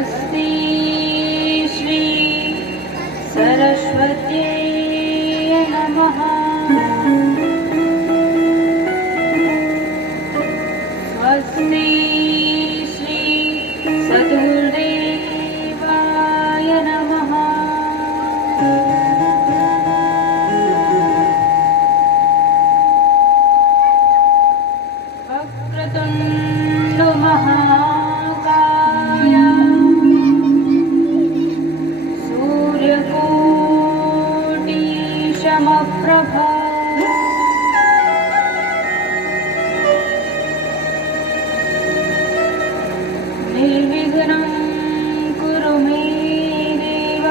स्वस्ति श्री सरस्वत्यै नमः। स्वस्ति श्री सद्गुरुदेवाय नमः। वक्रतुण्ड महाकाय सूर्यकोटि समप्रभा निर्विघ्नं कुरु मे देव।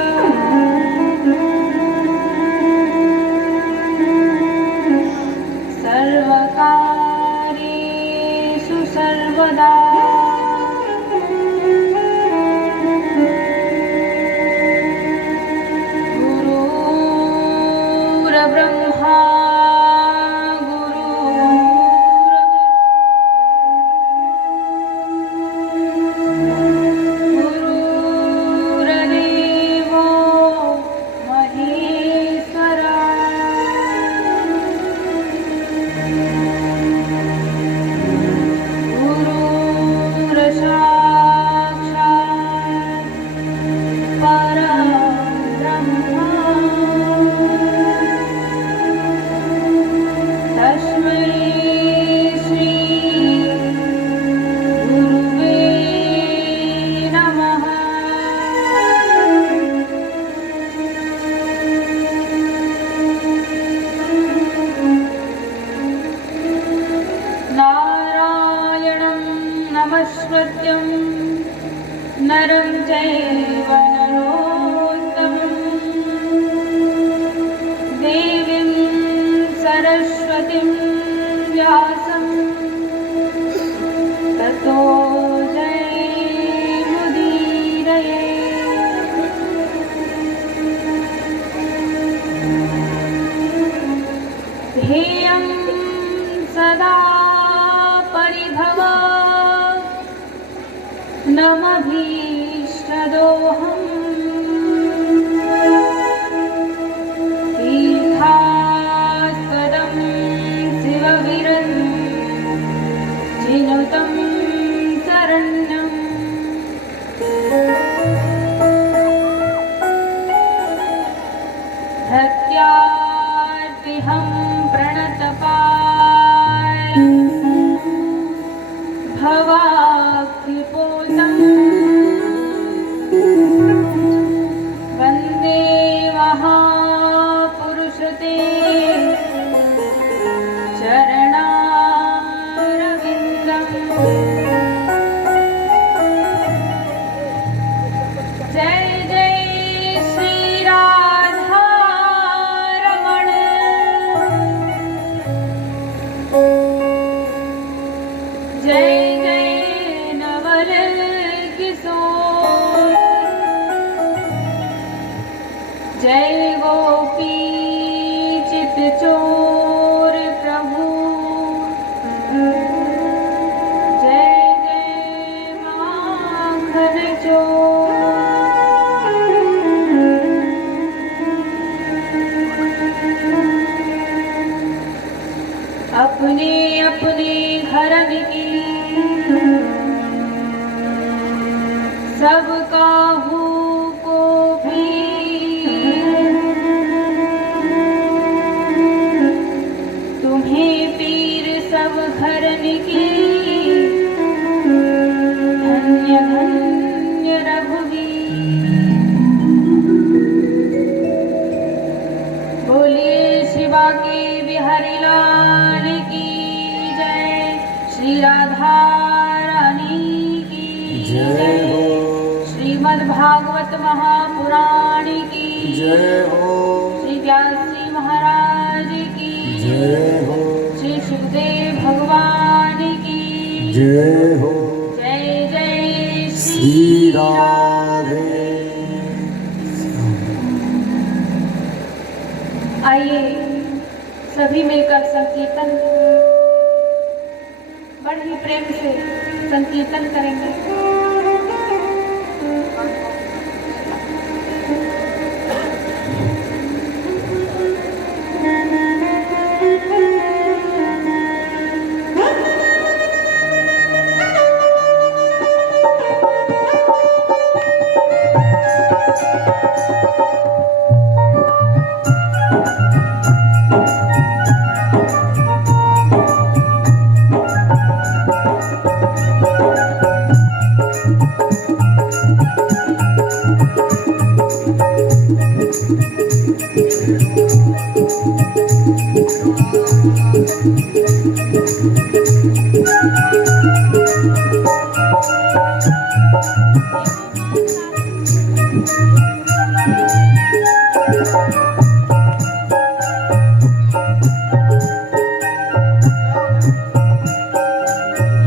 सर्वकार्येषु सर्वदा गुरुर्ब्रह्मा गुरुर्देवो महेश्वरा। गुरुर्साक्षात् परब्रह्मा तस्मै श्री गुरुवे नमः। नारायणं नमस्कृत्यं नरं चैव नरोत्तमं देवीं सरस्वतीं व्यासं ततो जयमुदीरये। ध्येयं सदा परिभवा नमभीष्टदोहम्। तीर्थास्पदं शिवविरञ्जिनुतं शरण्यम्। भक्त्यार्तिहं प्रणतपाय भवाब्धिपोतं वन्दे महापुरुषते चरणारविन्दम्। जय जय श्री राधा रमण। जय जय नवल किशोर। जय गोपी चितचोर प्रभु। जय जय माखन चोर। अपने अपने धर्म की सब काहू को भी तुम्हें पीर सब घरन की धन्य धन्य रघुवीर। बोले शिवा के बिहारी लाल की जय। श्री राधा रानी की जय। श्रीमद् भागवत महापुराण की जय हो। श्री व्यास जी महाराज की जय हो। श्री सुखदेव भगवान की जय हो। जय जय श्री राधे। आइए सभी मिलकर संकीर्तन बड़े ही प्रेम से संकीर्तन करेंगे।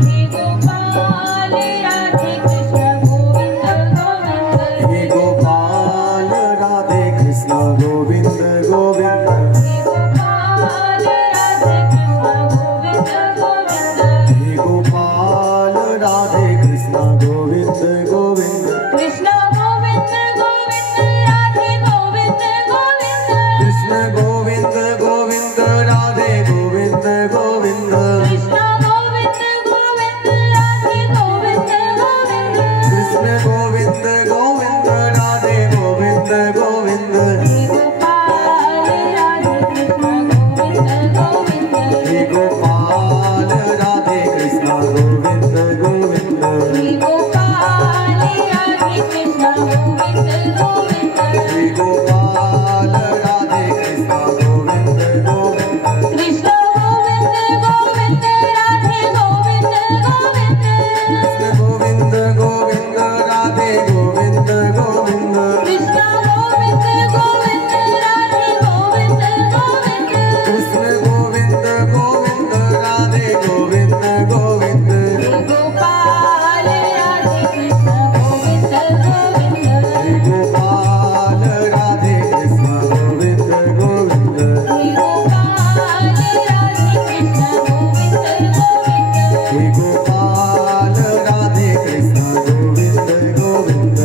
हे गोपाल राधे कृष्ण गोविंद गोविंद हे गोपाल राधे कृष्ण गोविंद गोविंद हे गोपाल राधे कृष्ण गोविंद गोविंद हे गोपाल राधे कृष्ण गोविंद गोविंद कृष्ण गोविंद गोविंद राधे गोविंद गोविंद कृष्ण गोविंद गोविंद राधे गोविंद गोविंद कृष्ण गोविंद गोविंद राधे गोविंद गोविंद कृष्ण गोविंद गोविंद राधे गोविंद गोविंद हे गोपाल राधे कृष्ण गोविंद गोविंद हे गोपाल राधे कृष्ण गोविंद गोविंद हे गोपाल राधे कृष्ण गोविंद गोविंद हे गोपाल राधे कृष्ण गोविंद गोविंद कृष्ण गोविंद गोविंद राधे गोविंद गोविंद कृष्ण गोविंद गोविंद राधे गोविंद गोविंद कृष्ण गोविंद गोविंद राधे गोविंद गोविंद कृष्ण गोविंद गोविंद राधे गोविंद गोविंद हे गोपाल राधे कृष्ण गोविंद गोविंद हे गोपाल राधे कृष्ण गोविंद गोविंद हे गोपाल राधे कृष्ण गोविंद गोविंद हे गोपाल राधे कृष्ण गोविंद गोविंद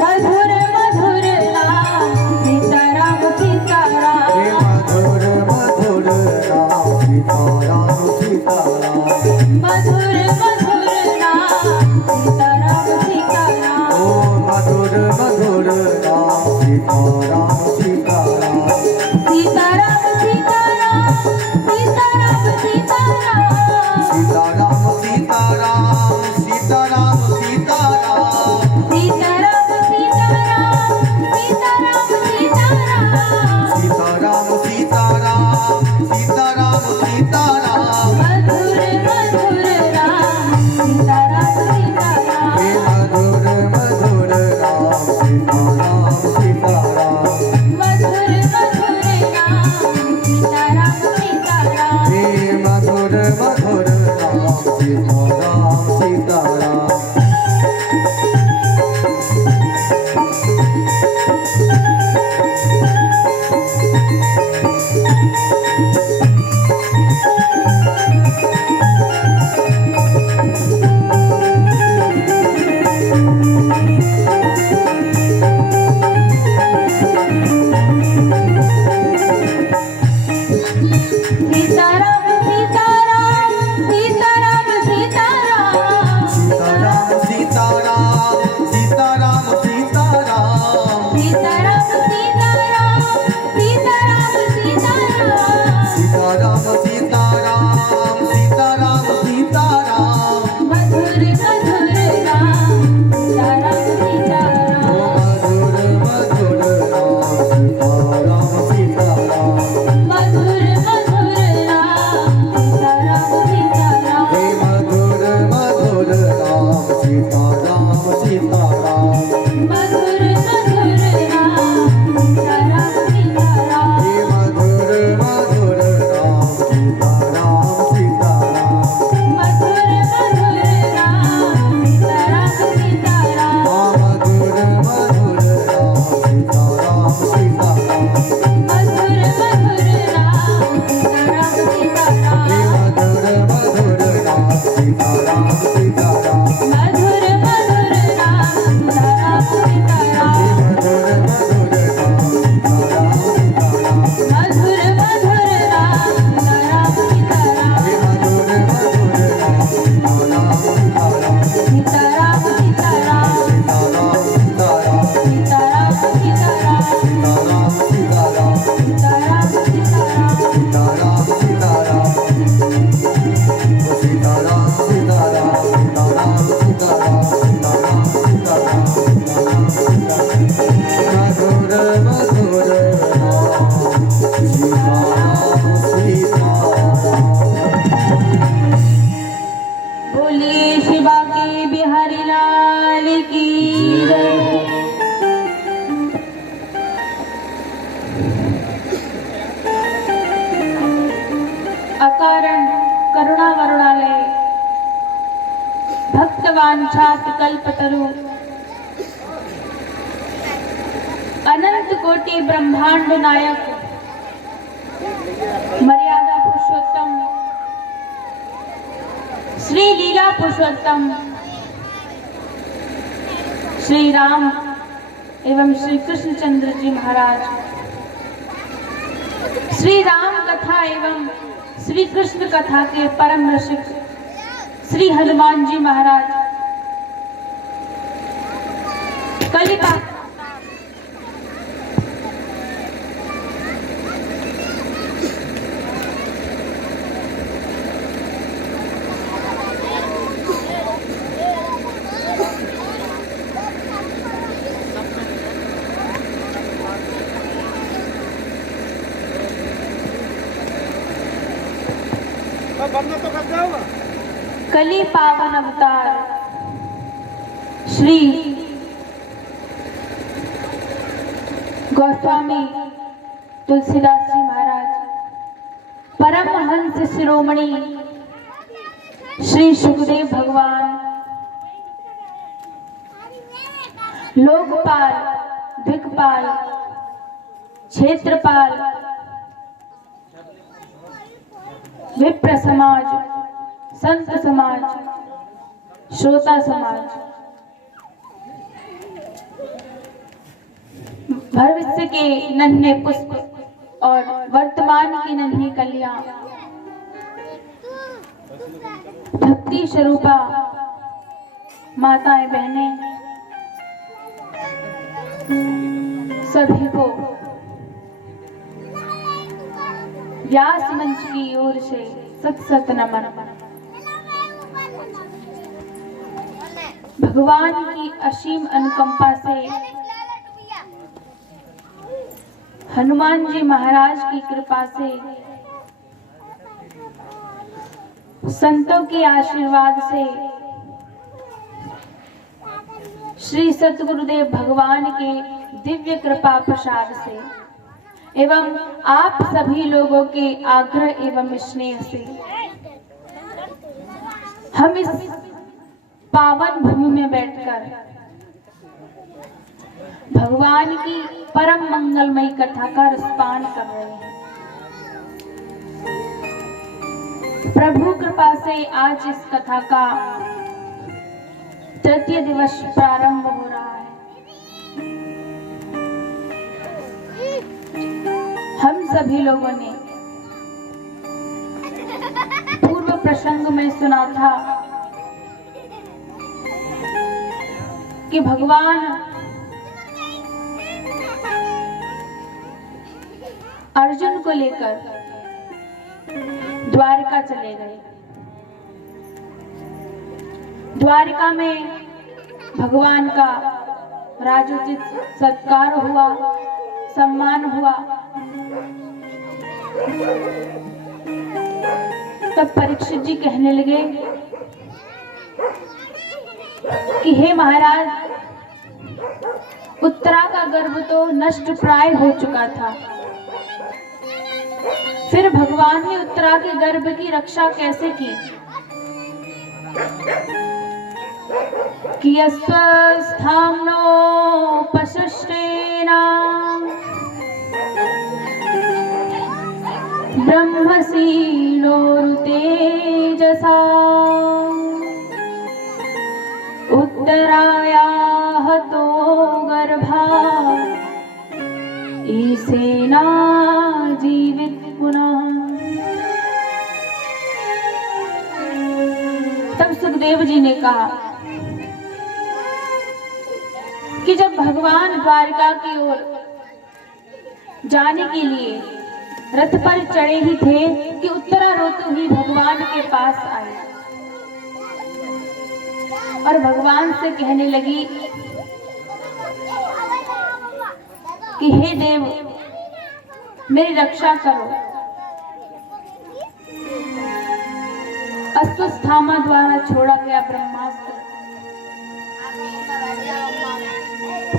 मधुर मधुर नाम सीताराम सीताराम हे मधुर मधुर राम सीताराम सीताराम मधुर मधुर नाम सीताराम सीताराम ओ मधुर मधुर राम सीताराम सीताराम सीताराम सीताराम सीताराम सीताराम सीताराम सीताराम सीताराम सीताराम सीताराम सीताराम सीताराम सीताराम सीताराम सीताराम सीताराम मधुर मधुर राम सीताराम सीताराम हे मधुर मधुर राम सीताराम सीताराम मधुर मधुर नाम सीताराम सीताराम हे मधुर मधुर राम सीताराम सीताराम सीताराम सीताराम सीताराम सीताराम सीताराम सीताराम सीताराम सीताराम सीताराम सीताराम सीताराम सीताराम सीताराम सीताराम सीताराम सीताराम मधुर मधुर राम सीताराम सीताराम ओ मधुर मधुर राम सीताराम सीताराम मधुर मधुर राम सीताराम सीताराम हे मधुर मधुर राम सीताराम सीताराम मधुर मधुर राम सीताराम सीताराम हे मधुर मधुर राम सीताराम सीताराम मधुर मधुर राम सीताराम सीताराम आ मधुर मधुर राम सीताराम सीताराम मधुर मधुर राम सीताराम सीताराम हे मधुर मधुर राम सीताराम सीताराम मधुर मधुर राम सीताराम सीताराम हे मधुर मधुर राम सीताराम सीताराम मधुर मधुर राम सीताराम सीताराम हे मधुर मधुर राम सीताराम सीताराम सीताराम सीताराम सीताराम सीताराम सीताराम सीताराम सीताराम सीताराम सीताराम सीताराम सीताराम सीताराम कारण करुणा वरुणालय भक्तवांछात कल्पतरु अनंत कोटि ब्रह्मांड नायक मर्यादा पुरुषोत्तम श्री लीला पुरुषोत्तम श्री राम एवं श्री कृष्णचंद्र जी महाराज, श्री राम कथा एवं श्री कृष्ण कथा के परम रसिक श्री हनुमान जी महाराज, कलिका कली पावन अवतार श्री गोस्वामी तुलसीदास जी महाराज, परमहंस शिरोमणि श्री सुखदेव भगवान, लोकपाल, दिक्पाल, क्षेत्रपाल, विप्र समाज, संत समाज, श्रोता समाज, भविष्य के नन्हे पुष्प और वर्तमान की नन्ही कलियां, भक्ति स्वरूपा माताएं बहनें, सभी को व्यास मंच की ओर से सत सत नमन। भगवान की असीम अनुकंपा से, हनुमान जी महाराज की कृपा से, संतों के आशीर्वाद से, श्री सतगुरुदेव भगवान के दिव्य कृपा प्रसाद से एवं आप सभी लोगों के आग्रह एवं स्नेह से हम इस पावन भूमि में बैठकर भगवान की परम मंगलमयी कथा का रसपान कर रहे हैं। प्रभु कृपा से आज इस कथा का तृतीय दिवस प्रारंभ हो रहा है। हम सभी लोगों ने पूर्व प्रसंग में सुना था कि भगवान अर्जुन को लेकर द्वारका चले गए। द्वारका में भगवान का राजोचित सत्कार हुआ, सम्मान हुआ। तब परीक्षित जी कहने लगे कि हे महाराज, उत्तरा का गर्भ तो नष्ट प्राय हो चुका था, फिर भगवान ने उत्तरा के गर्भ की रक्षा कैसे की? कि अस्वस्थाम्नो पशुष्टेना ब्रह्मशीलोरुतेजसा उत्तरायाः तो गर्भा ईसेना जीवित पुनः। तब सुखदेव जी ने कहा कि जब भगवान द्वारका की ओर जाने के लिए रथ पर चढ़े ही थे कि उत्तरा रोते हुई भगवान के पास आई और भगवान से कहने लगी कि हे देव, मेरी रक्षा करो। अश्वत्थामा द्वारा छोड़ा गया ब्रह्मास्त्र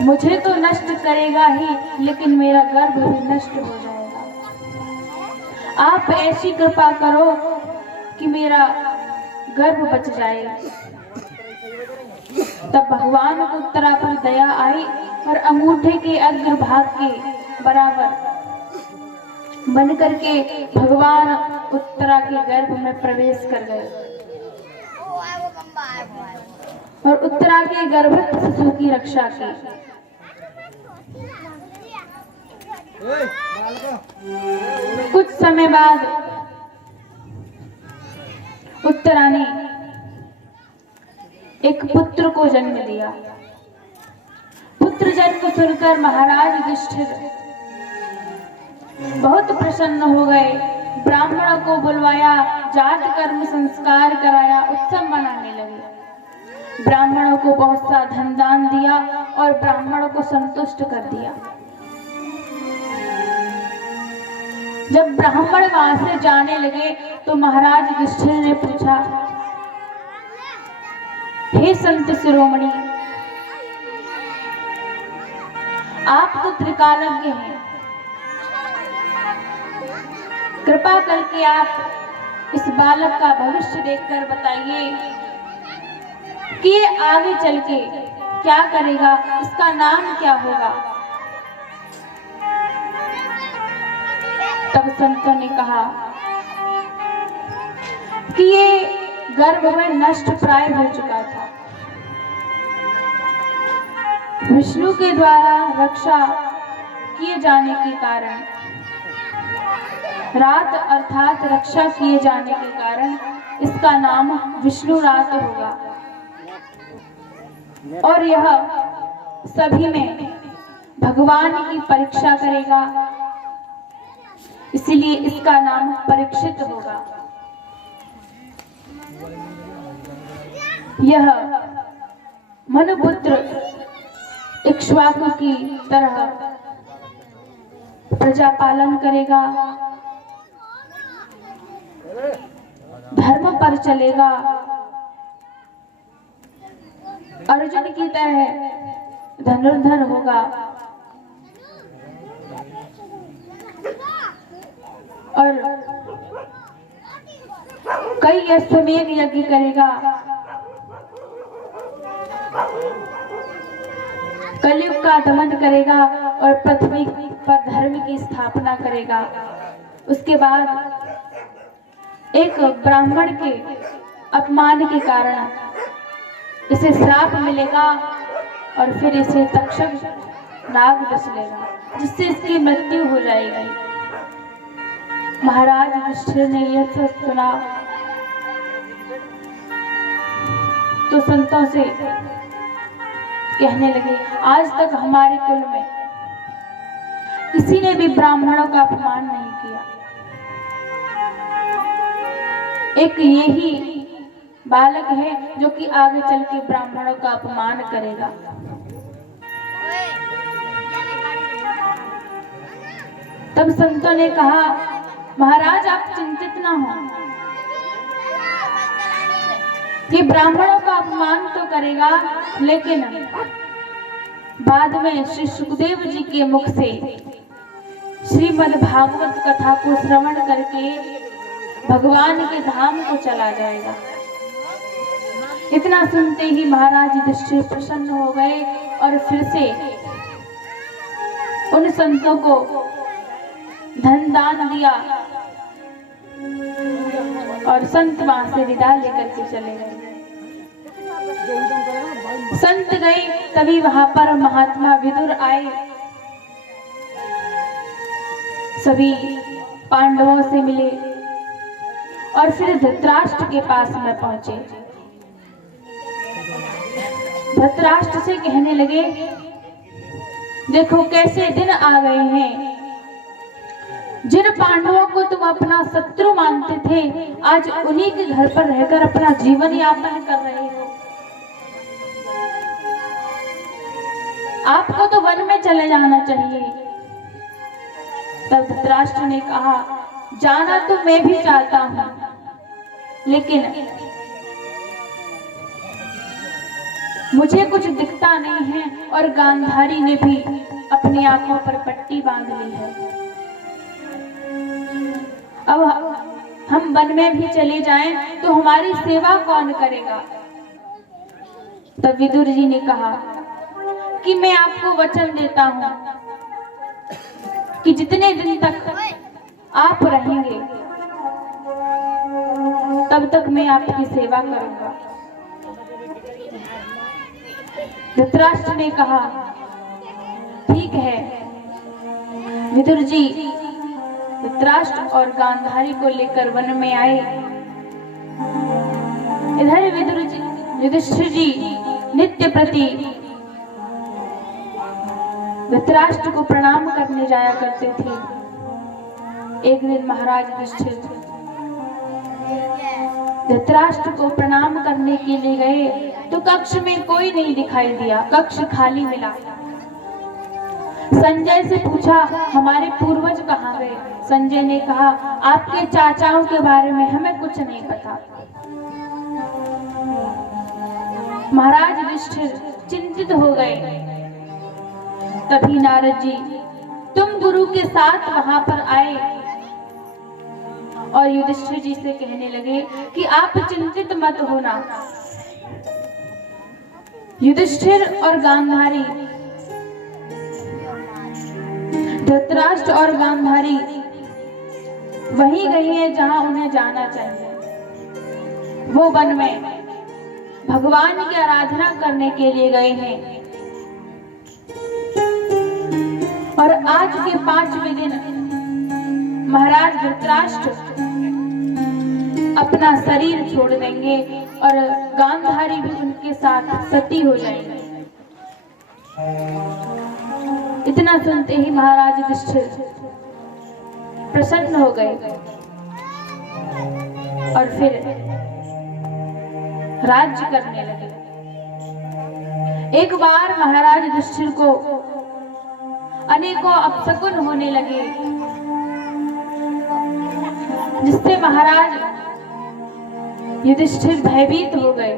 मुझे तो नष्ट करेगा ही, लेकिन मेरा गर्भ भी नष्ट हो जाएगा। आप ऐसी कृपा करो कि मेरा गर्भ बच जाए। तब भगवान को उत्तरा पर दया आई और अंगूठे के अग्रभाग के बराबर बन करके भगवान उत्तरा के गर्भ में प्रवेश कर गए और उत्तरा के गर्भस्थ शिशु की रक्षा की। कुछ समय बाद उत्तरा ने एक पुत्र को जन्म दिया। पुत्र जन्म सुनकर महाराज युधिष्ठिर बहुत प्रसन्न हो गए। ब्राह्मणों को बुलवाया, जात कर्म संस्कार कराया, उत्सव मनाने लगे। ब्राह्मणों को बहुत सा धन दान दिया और ब्राह्मणों को संतुष्ट कर दिया। जब ब्राह्मण वहां से जाने लगे तो महाराज युधिष्ठिर ने पूछा, हे संत शिरोमणि, आप तो त्रिकालज्ञ हैं, कृपा करके आप इस बालक का भविष्य देखकर बताइए कि ये आगे चल के क्या करेगा, इसका नाम क्या होगा। तब संतों ने कहा कि ये गर्भ में नष्ट प्राय हो चुका था। विष्णु के द्वारा रक्षा किए जाने के कारण, रात अर्थात रक्षा किए जाने के कारण इसका नाम विष्णु रात होगा और यह सभी में भगवान की परीक्षा करेगा, इसलिए इसका नाम परीक्षित होगा। यह मनुपुत्र इक्ष्वाकु की तरह प्रजा पालन करेगा, धर्म पर चलेगा, अर्जुन की तरह धनुर्धर होगा और कई अश्वमेध यज्ञ करेगा, कलयुग का दमन करेगा और पृथ्वी पर धर्म की स्थापना करेगा। उसके बाद एक ब्राह्मण के अपमान के कारण इसे श्राप मिलेगा और फिर इसे तक्षक नाग डस लेगा, जिससे इसकी मृत्यु हो जाएगी। महाराज युधिष्ठिर ने यह सब सुना तो संतों से कहने लगे, आज तक हमारे कुल में किसी ने भी ब्राह्मणों का अपमान नहीं किया, एक यही बालक है जो कि आगे चल के ब्राह्मणों का अपमान करेगा। तब संतों ने कहा, महाराज आप चिंतित ना हो, ये ब्राह्मणों का अपमान तो करेगा, लेकिन बाद में श्री सुखदेव जी के मुख से श्रीमद् भागवत कथा को श्रवण करके भगवान के धाम को चला जाएगा। इतना सुनते ही महाराज युधिष्ठिर प्रसन्न हो गए और फिर से उन संतों को धन दान दिया और संत वहां से विदा लेकर के चले गए। संत गए, तभी वहां पर महात्मा विदुर आए, सभी पांडवों से मिले और फिर धृतराष्ट्र के पास में पहुंचे। धृतराष्ट्र से कहने लगे, देखो कैसे दिन आ गए हैं, जिन पांडवों को तुम अपना शत्रु मानते थे, आज उन्हीं के घर पर रहकर अपना जीवन यापन कर रहे हो। आपको तो वन में चले जाना चाहिए। तब धृतराष्ट्र ने कहा, जाना तो मैं भी चाहता हूं, लेकिन मुझे कुछ दिखता नहीं है और गांधारी ने भी अपनी आंखों पर पट्टी बांध ली है। अब हम वन में भी चले जाएं तो हमारी सेवा कौन करेगा? तब विदुर जी ने कहा कि मैं आपको वचन देता हूं कि जितने दिन तक आप रहेंगे तब तक मैं आपकी सेवा करूंगा। धृतराष्ट्र ने कहा ठीक है। विदुर जी धृतराष्ट्र और गांधारी को लेकर वन में आए। इधर युधिष्ठिर जी नित्य प्रति धृतराष्ट्र को प्रणाम करने जाया करते थे। एक दिन महाराज युधिष्ठिर धृतराष्ट्र को प्रणाम करने के लिए गए तो कक्ष में कोई नहीं दिखाई दिया, कक्ष खाली मिला। संजय से पूछा हमारे पूर्वज कहाँ गए? संजय ने कहा आपके चाचाओं के बारे में हमें कुछ नहीं पता। महाराज युधिष्ठिर चिंतित हो गए। तभी नारद जी तुम गुरु के साथ वहां पर आए और युधिष्ठिर जी से कहने लगे कि आप चिंतित मत होना। युधिष्ठिर और गांधारी, धृतराष्ट्र और गांधारी वहीं गई है जहां उन्हें जाना चाहिए। वो वन में भगवान की आराधना करने के लिए गए हैं और आज के 5वें दिन महाराज धृतराष्ट्र अपना शरीर छोड़ देंगे और गांधारी भी उनके साथ सती हो जाएंगे। इतना सुनते ही महाराज युधिष्ठिर प्रसन्न हो गए और फिर राज्य करने लगे। एक बार महाराज युधिष्ठिर को अनेकों अपशकुन होने लगे जिससे महाराज युधिष्ठिर भयभीत हो गए।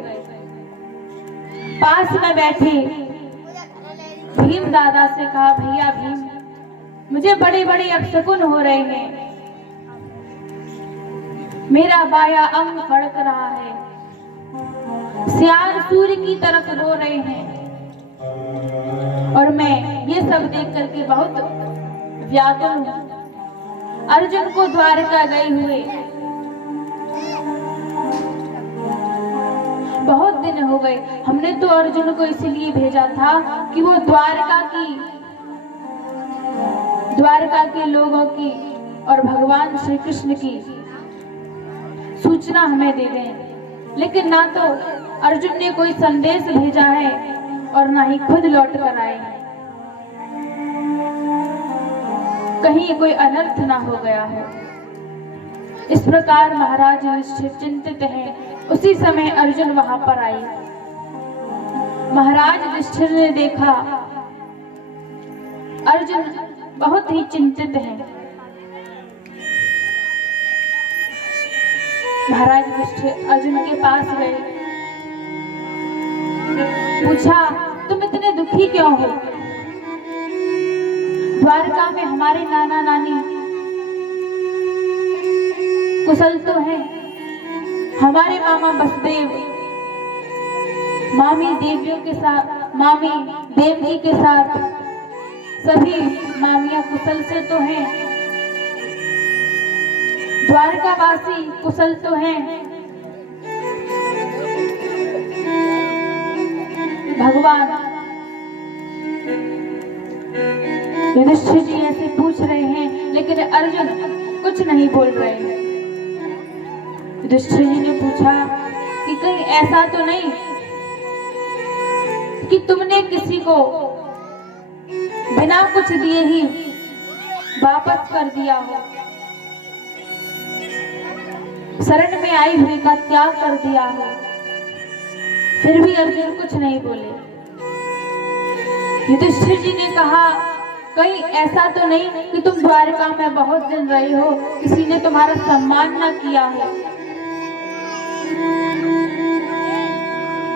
पास में बैठे भीम दादा से कहा भैया भीम मुझे बड़े बड़े अपशकुन हो रहे हैं, मेरा बाया अंग फड़क रहा है, सियार सूर्य की तरफ रो रहे हैं और मैं ये सब देख करके बहुत व्याकुल हूं। अर्जुन को द्वारका गए हुए बहुत दिन हो गए। हमने तो अर्जुन को इसलिए भेजा था कि वो द्वारका के लोगों की और भगवान श्री कृष्ण की सूचना हमें दे दें, लेकिन ना तो अर्जुन ने कोई संदेश भेजा है और ना ही खुद लौट कर आए हैं। कहीं कोई अनर्थ ना हो गया हो। इस प्रकार महाराज युधिष्ठिर चिंतित हैं। उसी समय अर्जुन वहां पर आए। महाराज युधिष्ठिर ने देखा अर्जुन बहुत ही चिंतित हैं। महाराज युधिष्ठिर अर्जुन के पास गए, पूछा तुम इतने दुखी क्यों हो? द्वारका में हमारे नाना नानी कुशल तो हैं, हमारे मामा बसदेव मामी देवियों के साथ, मामी देवकी के साथ सभी मामियां कुशल से तो हैं, द्वारकावासी कुशल तो हैं। भगवान युधिष्ठिर जी ऐसे पूछ रहे हैं लेकिन अर्जुन कुछ नहीं बोल रहे हैं। युधिष्ठिर जी ने पूछा कि कहीं ऐसा तो नहीं कि तुमने किसी को बिना कुछ दिए ही वापस कर दिया हो, शरण में आई हुई का त्याग कर दिया हो? फिर भी अर्जुन कुछ नहीं बोले। युधिष्ठिर जी ने कहा कहीं ऐसा तो नहीं कि तुम द्वारका में बहुत दिन रहे हो, किसी ने तुम्हारा सम्मान ना किया हो?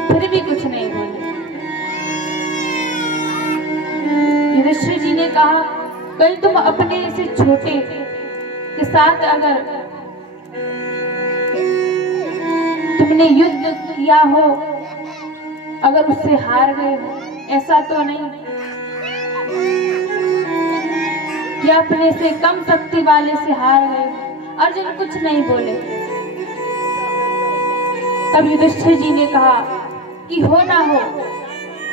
फिर भी कुछ नहीं बोले। युधिष्ठिर जी ने कहा कहीं तुम अपने से छोटे के साथ अगर तुमने युद्ध किया हो, अगर उससे हार गए हो, ऐसा तो नहीं कि अपने से कम शक्ति वाले से हार गए हो। अर्जुन कुछ नहीं बोले। तब युधिष्ठिर जी ने कहा कि हो ना हो,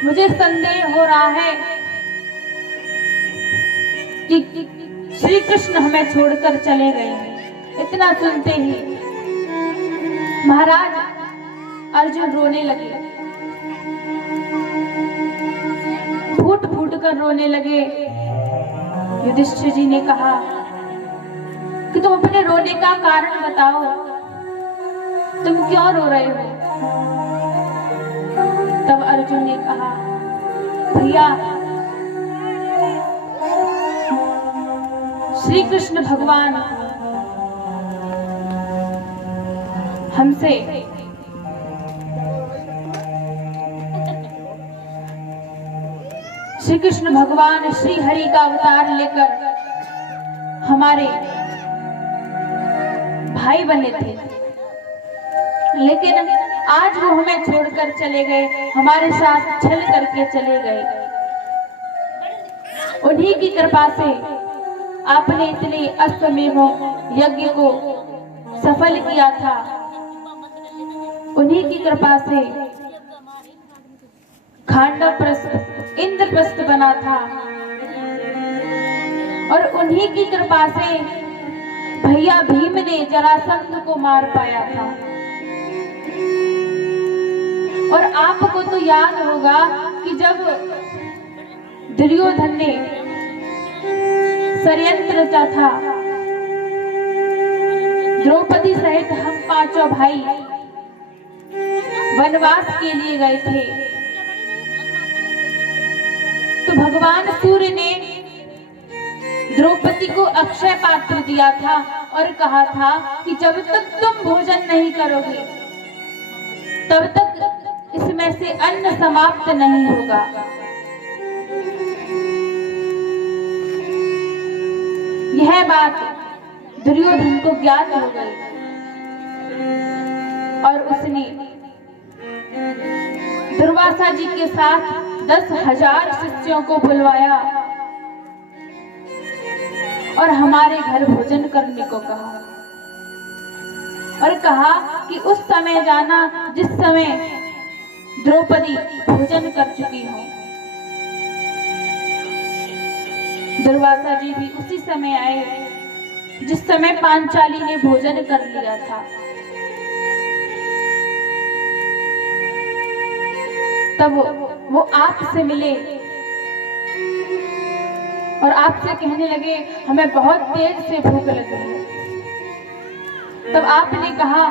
मुझे संदेह हो रहा है कि श्री कृष्ण हमें छोड़कर चले गए हैं। इतना सुनते ही महाराज अर्जुन रोने लगे, फूट फूट कर रोने लगे। युधिष्ठिर जी ने कहा कि तुम अपने रोने का कारण बताओ, तुम क्यों रो रहे हो? तब अर्जुन ने कहा, भैया श्री कृष्ण भगवान हमसे श्री कृष्ण भगवान श्री हरि का अवतार लेकर हमारे भाई बने थे, लेकिन आज वो हमें छोड़कर चले गए, हमारे साथ छल करके चले गए। उन्हीं की कृपा से आपने इतने अश्वमेध यज्ञ को सफल किया था। उन्हीं की कृपा से खांडवप्रस्थ इंद्रप्रस्थ बना था, और उन्हीं की कृपा से भैया भीम ने जरासंध को मार पाया था। और आपको तो याद होगा कि जब दुर्योधन ने षड्यंत्र रचा था, द्रौपदी सहित हम पांचों भाई वनवास के लिए गए थे, तो भगवान सूर्य ने द्रौपदी को अक्षय पात्र दिया था और कहा था कि जब तक तुम भोजन नहीं करोगे तब तक इसमें से अन्न समाप्त नहीं होगा। यह बात दुर्योधन को ज्ञात हो गई और उसने दुर्वासा जी के साथ 10,000 शिष्यों को बुलवाया और हमारे घर भोजन करने को कहा, और कहा कि उस समय जाना जिस समय द्रौपदी भोजन कर चुकी हो। दुर्वासा जी भी उसी समय आए जिस समय पांचाली ने भोजन कर लिया था। तब वो आपसे मिले और आपसे कहने लगे, हमें बहुत तेज से भूख लगी है। तब आपने कहा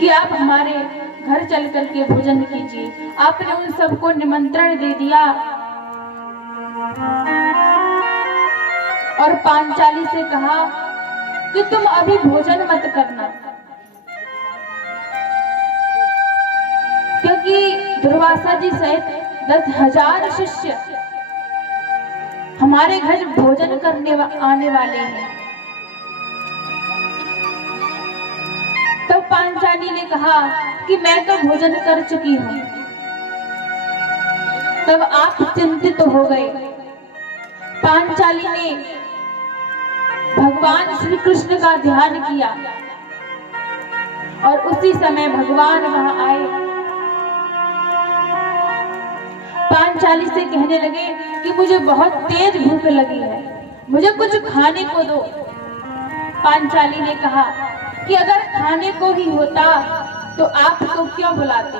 कि आप हमारे घर चल करके भोजन कीजिए। आपने उन सबको निमंत्रण दे दिया और पांचाली से कहा कि तुम अभी भोजन मत करना, क्योंकि दुर्वासा जी सहित 10,000 शिष्य हमारे घर भोजन करने आने वाले हैं। तब पांचाली ने कहा कि मैं तो भोजन कर चुकी हूं। तब आप चिंतित हो गए। पांचाली ने भगवान श्री कृष्ण का ध्यान किया और उसी समय भगवान वहां आए। पांचाली से कहने लगे कि मुझे बहुत तेज भूख लगी है, मुझे कुछ खाने को दो। पांचाली ने कहा कि अगर खाने को ही होता तो आपको क्यों बुलाते।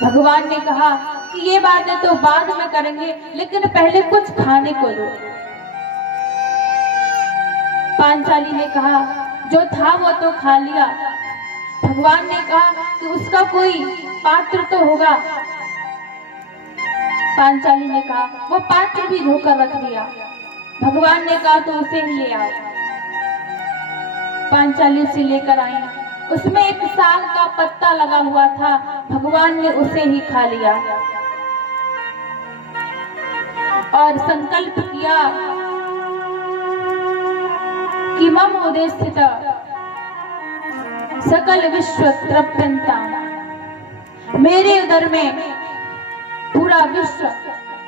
भगवान ने कहा कि ये बातें तो बाद में करेंगे, लेकिन पहले कुछ खाने को दो। पांचाली ने कहा जो था वो तो खा लिया। भगवान ने कहा कि उसका कोई पात्र तो होगा। पांचाली ने कहा वो पात्र भी धोकर रख दिया। भगवान ने कहा तो उसे ही ले आओ। पांचाली उसे लेकर आई। उसमें एक साग का पत्ता लगा हुआ था। भगवान ने उसे ही खा लिया और संकल्प किया कि मम उदे स्थित सकल विश्व तृप्यंता, मेरे उदर में पूरा विश्व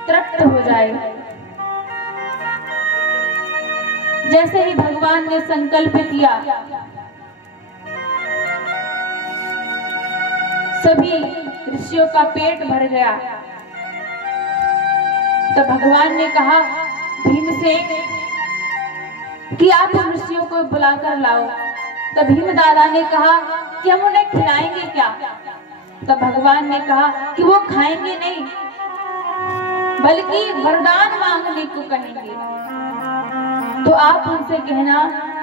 तृप्त हो जाए। जैसे ही भगवान ने संकल्प किया, सभी ऋषियों का पेट भर गया। तो भगवान ने कहा भीमसेन कि आप उन ऋषियों को बुलाकर लाओ। तो भीम दादा ने कहा कि हम उन्हें खिलाएंगे क्या? तो भगवान ने कहा कि वो खाएंगे नहीं, बल्कि वरदान मांगने को कहेंगे। तो आप उनसे कहना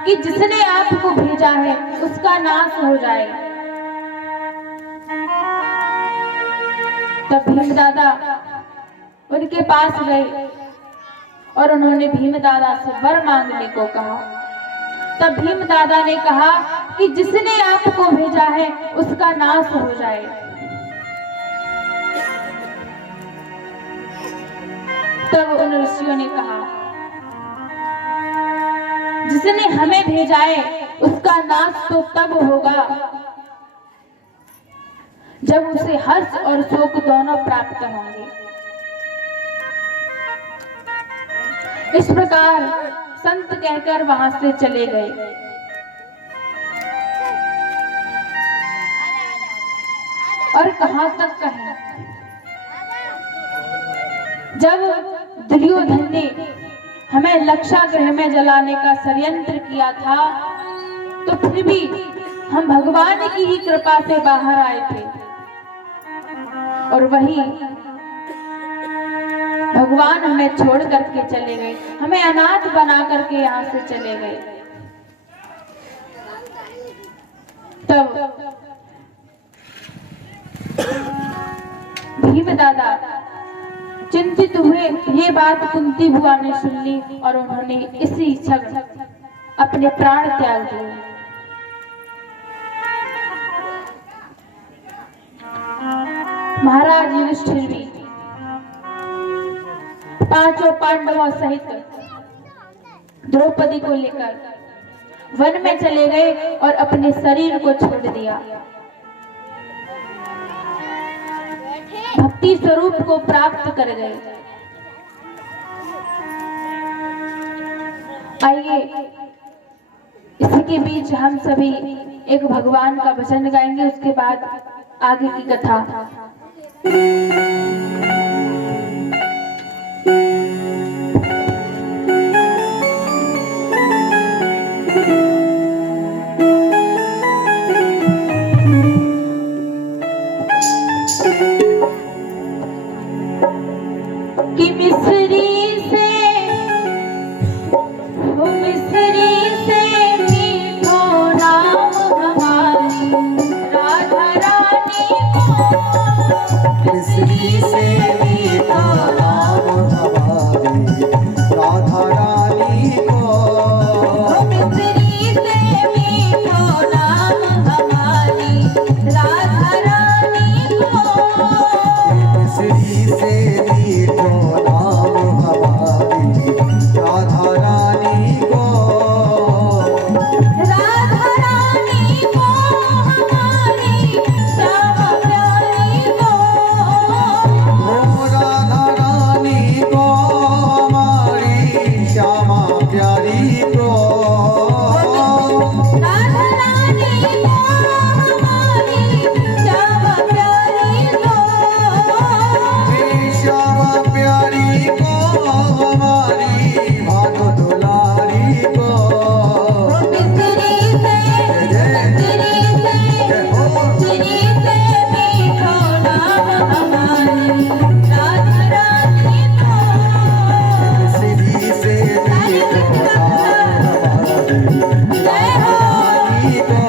कि जिसने आपको भेजा है उसका नाश हो जाए। तब भीम दादा उनके पास गए और उन्होंने भीम दादा से वर मांगने को कहा। तब भीम दादा ने कहा कि जिसने आपको भेजा है उसका नाश हो जाए। तब उन ऋषियों ने कहा जिसने हमें भेजा है उसका नाश तो तब होगा जब उसे हर्ष और शोक दोनों प्राप्त होंगे। इस प्रकार संत कहकर वहां से चले गए। और कहां तक कहें, जब दुर्योधन ने हमें लक्षागृह में जलाने का षड्यंत्र किया था, तो फिर भी हम भगवान की ही कृपा से बाहर आए थे। और वही भगवान हमें छोड़ करके चले गए, हमें अनाथ बना करके यहाँ से चले गए। तब भीम दादा चिंतित हुए। ये बात कुंती बुआ ने सुन ली और उन्होंने इसी क्षण अपने प्राण त्याग दिए। महाराज युधिष्ठिर भी पांचों पांडवों सहित द्रौपदी को लेकर वन में चले गए और अपने शरीर को छोड़ दिया। भक्ति स्वरूप को प्राप्त कर गए। आइए इसी के बीच हम सभी एक भगवान का भजन गाएंगे, उसके बाद आगे की कथा। कि मिस्री से मीठो नाम हमारी राधा रानी को, मिस्री से मीठो नाम हमारी राधा रानी को, मिस्री से मीठो नाम हमारी राधा रानी को, मिस्री से मीठो नाम हमारी राधा रानी को, राधा रानी को हमारी श्यामा प्यारी को, ओ राधा रानी को हमारी श्यामा प्यारी को, राधा रानी को हमारी श्यामा प्यारी को, श्यामा प्यारी को हमारी भानु दुलारी को, मिस्री से मीठो नाम हमारी राधा रानी को, श्री से मीठो नाम हमारी जय हो। रानी को।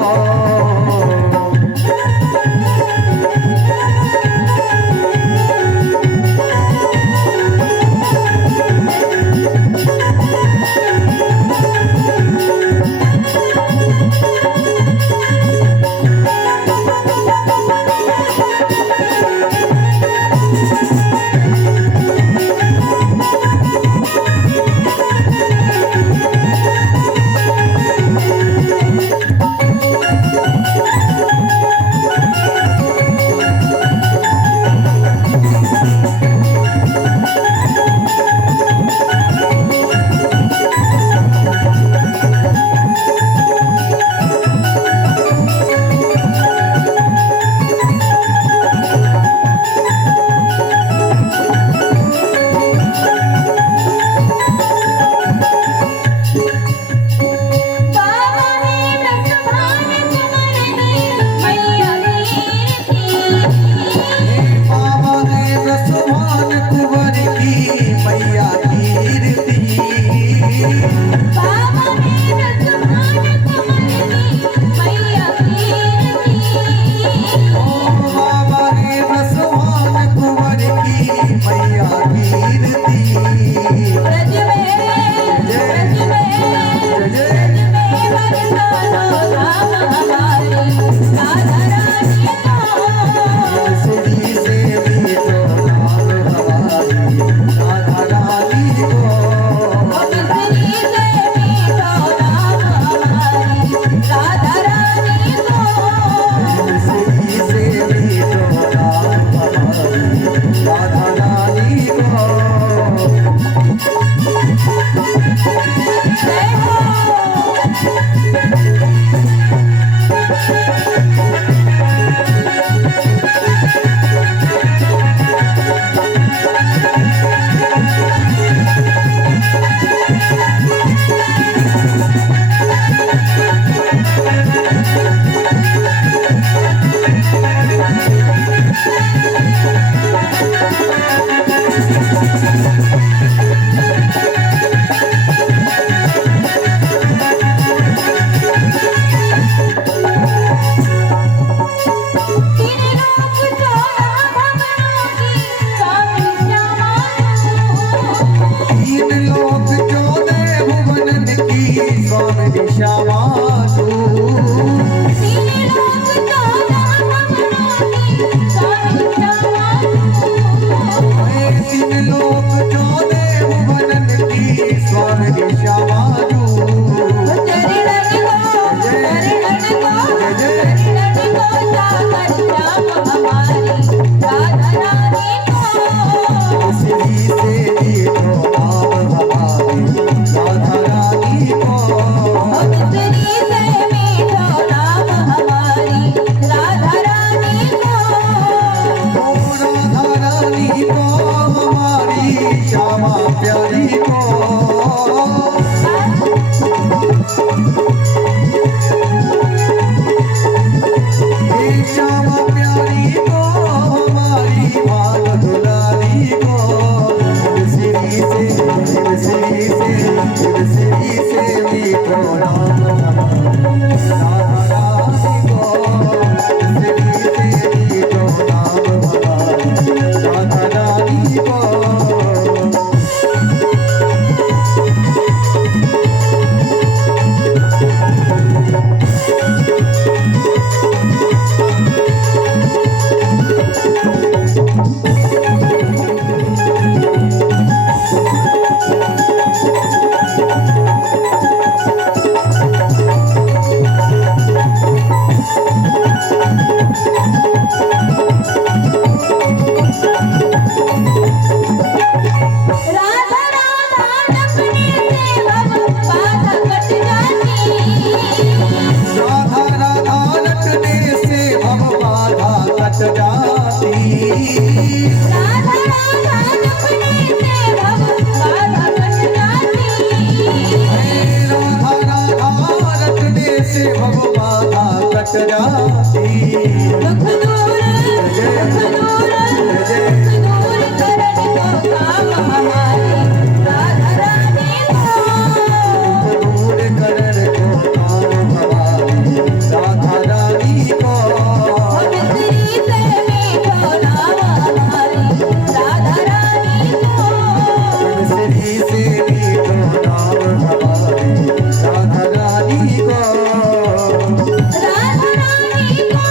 नाम हमारी राधा रानी को। मिश्री से मीठो नाम हमारी राधा रानी को। मिश्री से मीठो नाम हमारी राधा रानी को। मिश्री से मीठो नाम हमारी राधा रानी को। जय हो। तीन लोक चौदह भुवन की स्वामी श्यामा तू। तीन लोक चौदह भुवन की स्वामी श्यामा तू। मिश्री से मीठो नाम हमारी राधा रानी को। राधा रानी को हमारी श्यामा प्यारी को। हे श्यामा प्यारी को हमारी भाग दुलारी को। मिश्री से मीठो नाम हमारी राधा रानी को। मिश्री से मीठो नाम हमारी राधा रानी को। राधा राधा रटने से भव बाधा कट जाती। राधा राधा रटने से भव बाधा कट जाती। दूर करन को नाम हमारी राधा रानी को। मिश्री से मीठो नाम हमारी राधा रानी को। राधा रानी को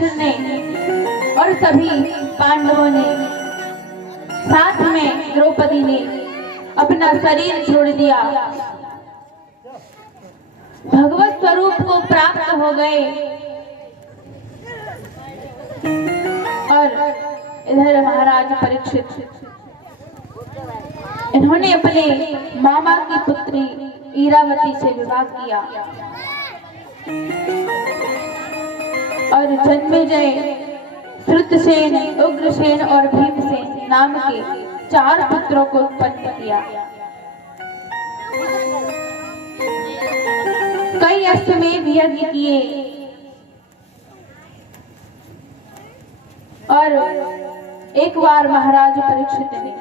युधिष्ठिर ने और सभी पांडवों ने, साथ में द्रौपदी ने अपना शरीर छोड़ दिया, भगवत स्वरूप को प्राप्त हो गए। और इधर महाराज परीक्षित, इन्होंने अपने मामा की पुत्री ईरावती से विवाह किया और जन्मेजय, श्रुतसेन, उग्रसेन और भीमसेन नाम के 4 पुत्रों को उत्पन्न किया। कई अश्वमेध यज्ञ किए और एक बार महाराज परीक्षित ने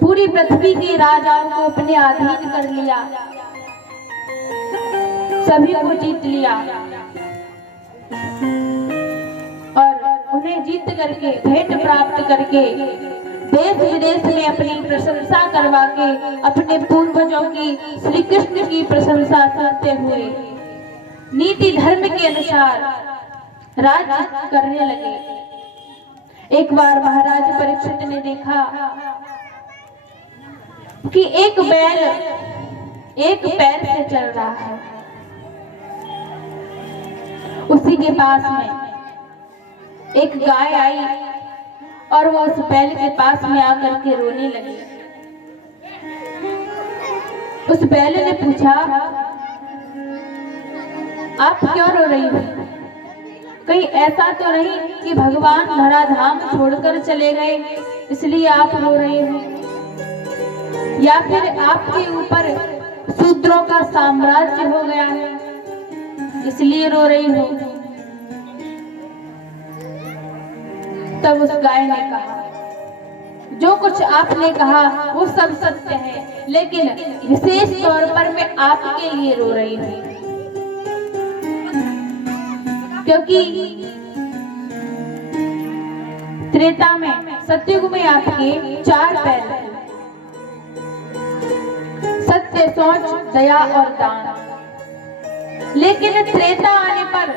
पूरी पृथ्वी के राजाओं को अपने अधीन कर लिया, सभी को जीत लिया और उन्हें जीत करके, भेंट प्राप्त करके, देश विदेश में अपनी प्रशंसा करवा के, अपने पूर्वजों की, श्री कृष्ण की प्रशंसा करते हुए नीति धर्म के अनुसार राज्य करने लगे। एक बार महाराज परीक्षित ने देखा कि एक बैल एक पैर से चल रहा है। उसी के पास में एक गाय आई और वो उस बैल के पास में आकर के रोने लगी। उस बैल ने पूछा, आप क्यों रो रही हो? कहीं ऐसा तो नहीं कि भगवान धराधाम छोड़कर चले गए इसलिए आप रो रहे हो, या फिर आपके ऊपर शूद्रों का साम्राज्य हो गया है इसलिए रो रही हो? तब उस गाय ने कहा, जो कुछ आपने कहा वो सब सत्य है, लेकिन विशेष तौर पर मैं आपके लिए रो रही हूँ, क्योंकि त्रेता में, सतयुग में आपके 4 पैर थे, सत्य, सोच, दया और दान। लेकिन त्रेता आने पर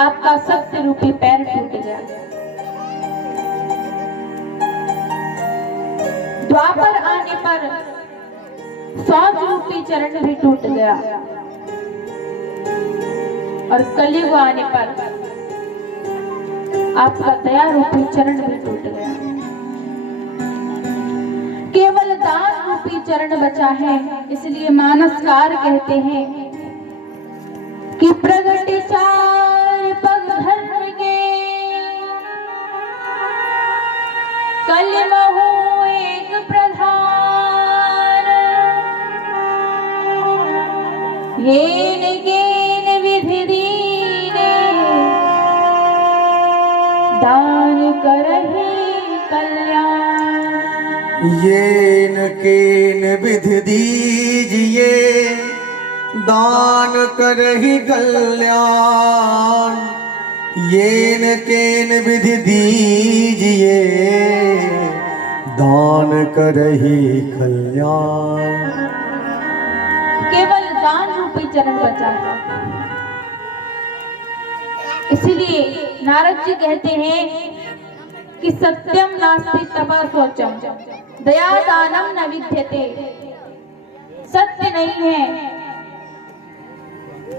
आपका सत्य रूपी पैर टूट गया, द्वापर आने पर सोच रूपी चरण भी टूट गया और कलयुग आने पर आपका दया रूपी चरण भी टूट गया। केवल दान रूपी चरण बचा है, इसलिए मानसकार कहते हैं कि प्रगट 4 पग धर्म के, कलमहु एक प्रधान, हेन केन विधि दीने, दान करहि कल्याण। येन केन विधि दीजिए, दान करहि कल्याण। येन केन विधि दीजिए, दान करहि कल्याण। केवल दान रूपी चरण बचा है, इसीलिए नारद जी कहते हैं कि सत्यम नास्ति तपः शौचम, दया दानम न विद्यते। सत्य नहीं है,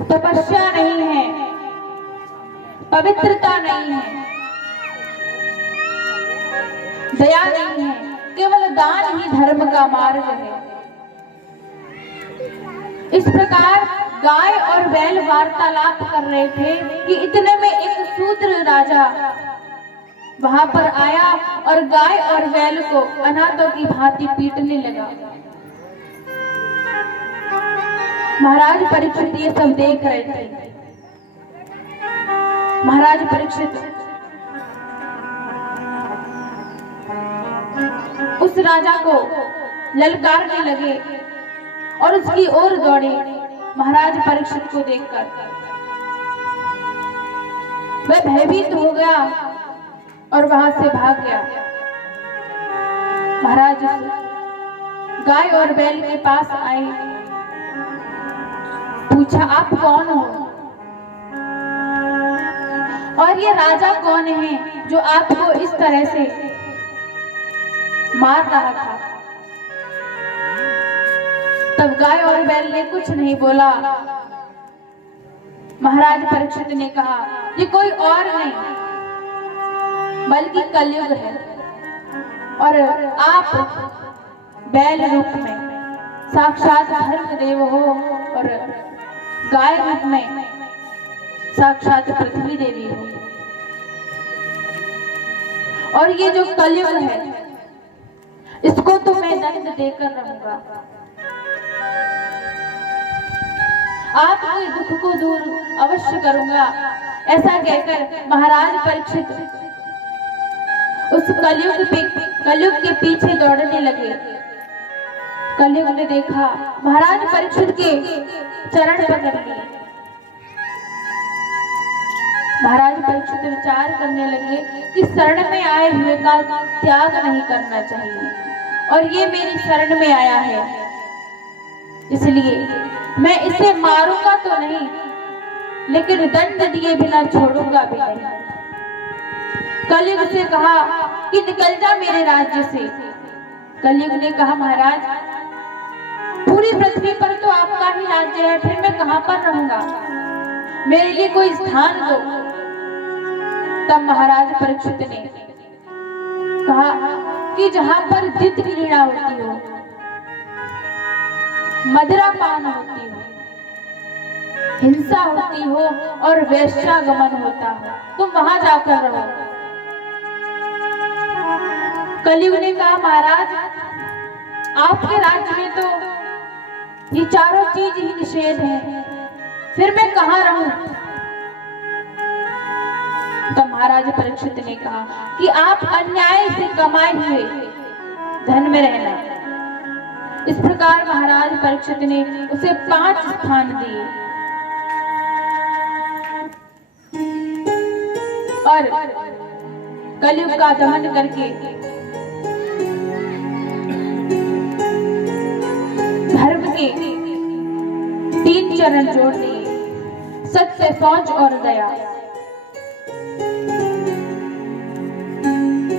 तपस्या नहीं है, पवित्रता नहीं है, दया नहीं है, केवल दान ही धर्म का मार्ग है। इस प्रकार गाय और बैल वार्तालाप कर रहे थे कि इतने में एक शूद्र राजा वहां पर आया और गाय और बैल को अनाथों की भांति पीटने लगा। महाराज परीक्षित ये सब देख रहे थे। महाराज परीक्षित उस राजा को ललकारने लगे और उसकी ओर दौड़े। महाराज परीक्षित को देखकर वह भयभीत हो गया और वहां से भाग गया। महाराज गाय और बैल के पास आए, पूछा, आप कौन हो? और ये राजा कौन है जो आपको इस तरह से मार रहा था। तब गाय और बैल ने कुछ नहीं बोला। महाराज परीक्षित ने कहा, ये कोई और नहीं बल्कि कलयुग है, और आप बैल रूप में साक्षात धर्मदेव हो और गाय रूप में साक्षात पृथ्वी देवी हो। और ये जो कलयुग है इसको तो मैं दंड देकर रहूंगा। आपके दुख को दूर अवश्य करूंगा। ऐसा कहकर महाराज परीक्षित उस कलयुग के पीछे दौड़ने लगे। कलयुग ने देखा, महाराज परीक्षित के चरण पकड़ लिए। महाराज परीक्षित विचार करने लगे कि शरण में आए हुए का त्याग नहीं करना चाहिए, और ये मेरी शरण में आया है, इसलिए मैं इसे मारूंगा तो नहीं, लेकिन दंड दिए बिना छोड़ूंगा भी नहीं। कलयुग से कहा कि निकल जा मेरे राज्य से। कलयुग ने कहा, महाराज पूरी पृथ्वी पर तो आपका ही राज्य है, फिर मैं कहां पर रहूंगा, मेरे लिए कोई स्थान दो। तब महाराज परीक्षित ने कहा कि जहां पर जित क्रीड़ा होती हो, मदिरा पान होती हो, हिंसा होती हो और वेश्यागमन होता हो, तुम वहां जाकर रहो। कलयुग ने कहा, महाराज आपके राज्य में तो ये चारों चीज ही निषेध है, फिर मैं कहां रहूं। तब महाराज परीक्षित ने कहा कि आप अन्याय से कमाए हुए धन में रहना। इस प्रकार महाराज परीक्षित ने उसे 5 स्थान दिए और कलयुग का दमन करके धर्म के 3 चरण जोड़ दिए, सत्य, शौच और दया।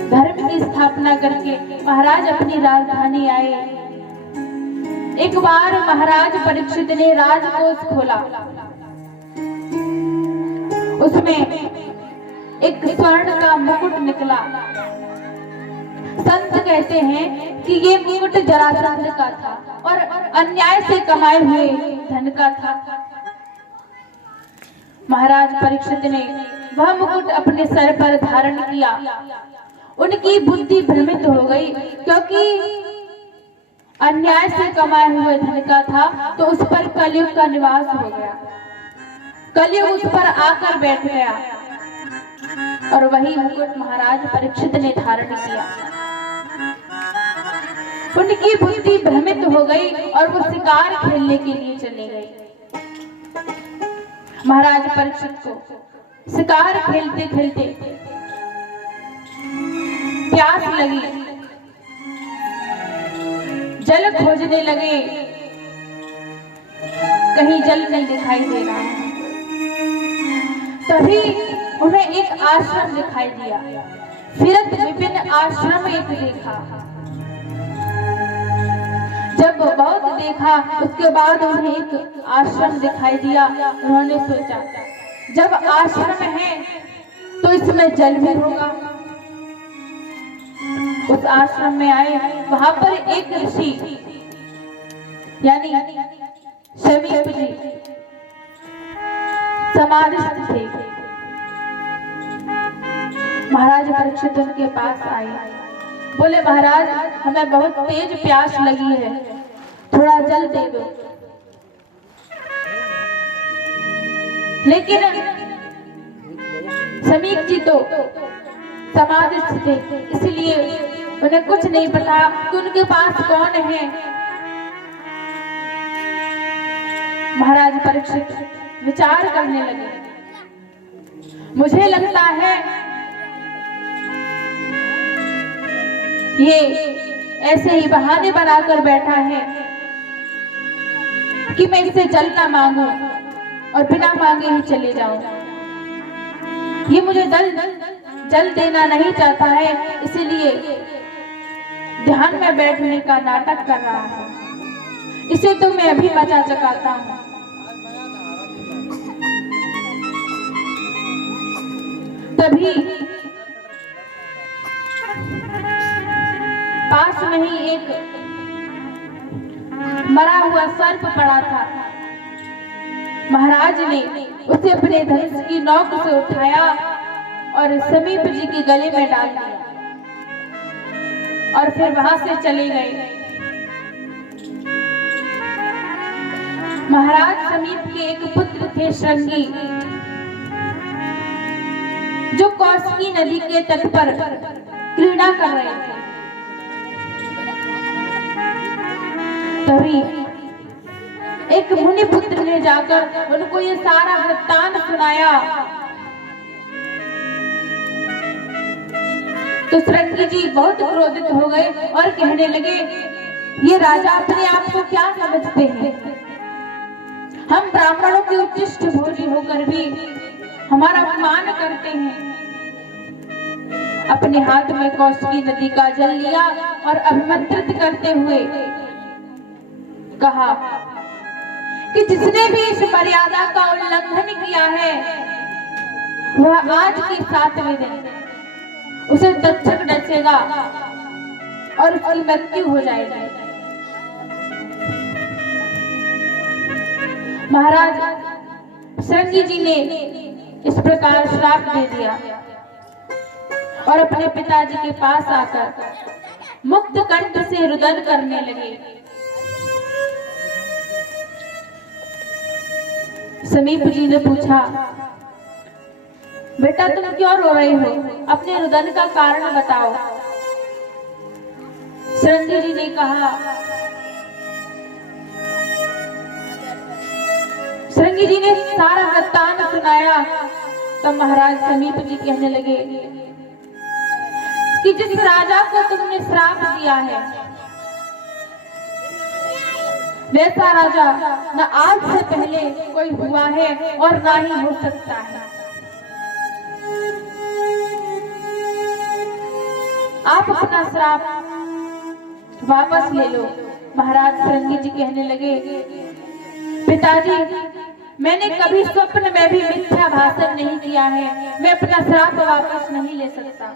धर्म की स्थापना करके महाराज अपनी राजधानी आए। एक बार महाराज परीक्षित ने राजकोष खोला, उसमें एक स्वर्ण का मुकुट निकला। संत कहते हैं कि ये मुकुट जरासंध का था और अन्याय से कमाए हुए धन का था। महाराज परीक्षित ने वह मुकुट अपने सर पर धारण किया। उनकी बुद्धि भ्रमित हो गई, क्योंकि अन्याय से कमाए हुए धन का था, तो उस पर कलयुग का निवास हो गया। कलयुग उस पर आकर बैठ गया और वही मुकुट महाराज परीक्षित ने धारण किया। उनकी बुद्धि भ्रमित हो गई और वो शिकार खेलने के लिए चले गए। महाराज परीक्षित को शिकार खेलते खेलते प्यास लगी, जल खोजने लगे, कहीं जल नहीं दिखाई दे रहा। तभी उन्हें एक आश्रम दिखाई दिया। फिरत विभिन्न आश्रम एक देखा। जब बहुत देखा उसके बाद उन्हें एक आश्रम दिखाई दिया। उन्होंने सोचा, जब आश्रम है तो इसमें जल भी होगा। उस आश्रम में आए, वहां पर एक ऋषि यानी समीप जी समाधिस्थ थे। महाराज परीक्षित उनके पास आए, बोले, महाराज हमें बहुत तेज प्यास लगी है, थोड़ा जल दे दो। लेकिन समीप जी तो समाधिस्थ थे, इसलिए उन्हें कुछ नहीं पता कि उनके पास कौन है। महाराज परीक्षित विचार करने लगे, मुझे लगता है ये ऐसे ही बहाने बनाकर बैठा है कि मैं इससे जल ना मांगू और बिना मांगे ही चले जाऊं। ये मुझे जल देना नहीं चाहता है, इसीलिए ध्यान में बैठने का नाटक कर रहा है। इसे तो मैं अभी बचा चकाता हूँ। तभी पास में ही एक मरा हुआ सर्प पड़ा था। महाराज ने उसे अपने धनुष की नोक से उठाया और समीप जी के गले में डाल दिया और फिर वहां से चले गए। महाराज समीप के एक पुत्र थे श्रृंगी, जो कौशिकी नदी के तट पर क्रीड़ा कर रहे थे। तभी एक मुनि पुत्र ने जाकर उनको ये सारा वृत्तांत सुनाया। तो श्रृंगी जी बहुत क्रोधित हो गए और कहने लगे, ये राजा अपने आप को क्या समझते हैं? हम ब्राह्मणों के उच्चिष्ट भोजी होकर भी हमारा अपमान करते हैं। अपने हाथ में कौशिकी नदी का जल लिया और अभिमंत्रित करते हुए कहा कि जिसने भी इस मर्यादा का उल्लंघन किया है, वह आज के 7वें दिन उसे तक्षक डसेगा और उसकी मृत्यु हो जाएगी। महाराज श्रृंगी जी ने इस प्रकार श्राप दे दिया और अपने पिताजी के पास आकर मुक्त कंठ से रुदन करने लगे। समीप जी ने पूछा, बेटा तुम क्यों रो रहे हो? अपने रुदन का कारण बताओ। श्रृंगी जी ने कहा, श्रृंगी जी ने सारा वृत्तांत सुनाया। तो महाराज समीप जी कहने लगे कि जिस राजा को तुमने श्राप दिया है, वैसा राजा न आज से पहले कोई हुआ है और ना ही हो सकता है। आप अपना श्राप वापस ले लो। महाराज श्रृंगी जी कहने लगे, पिताजी मैंने कभी स्वप्न में भी मिथ्या भाषण नहीं किया है, मैं अपना श्राप वापस नहीं ले सकता।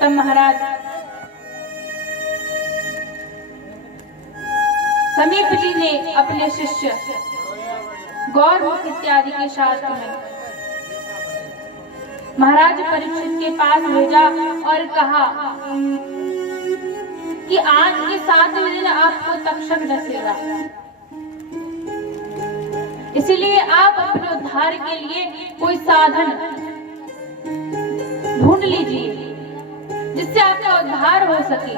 तब महाराज समीप जी ने अपने शिष्य गौरमुख इत्यादि के शास्त्र में महाराज परीक्षित के पास भेजा और कहा कि आज के 7वें दिन आपको तक्षक डसेगा, इसलिए आप अपने उद्धार के लिए कोई साधन ढूंढ लीजिए जिससे आपका उद्धार हो सके।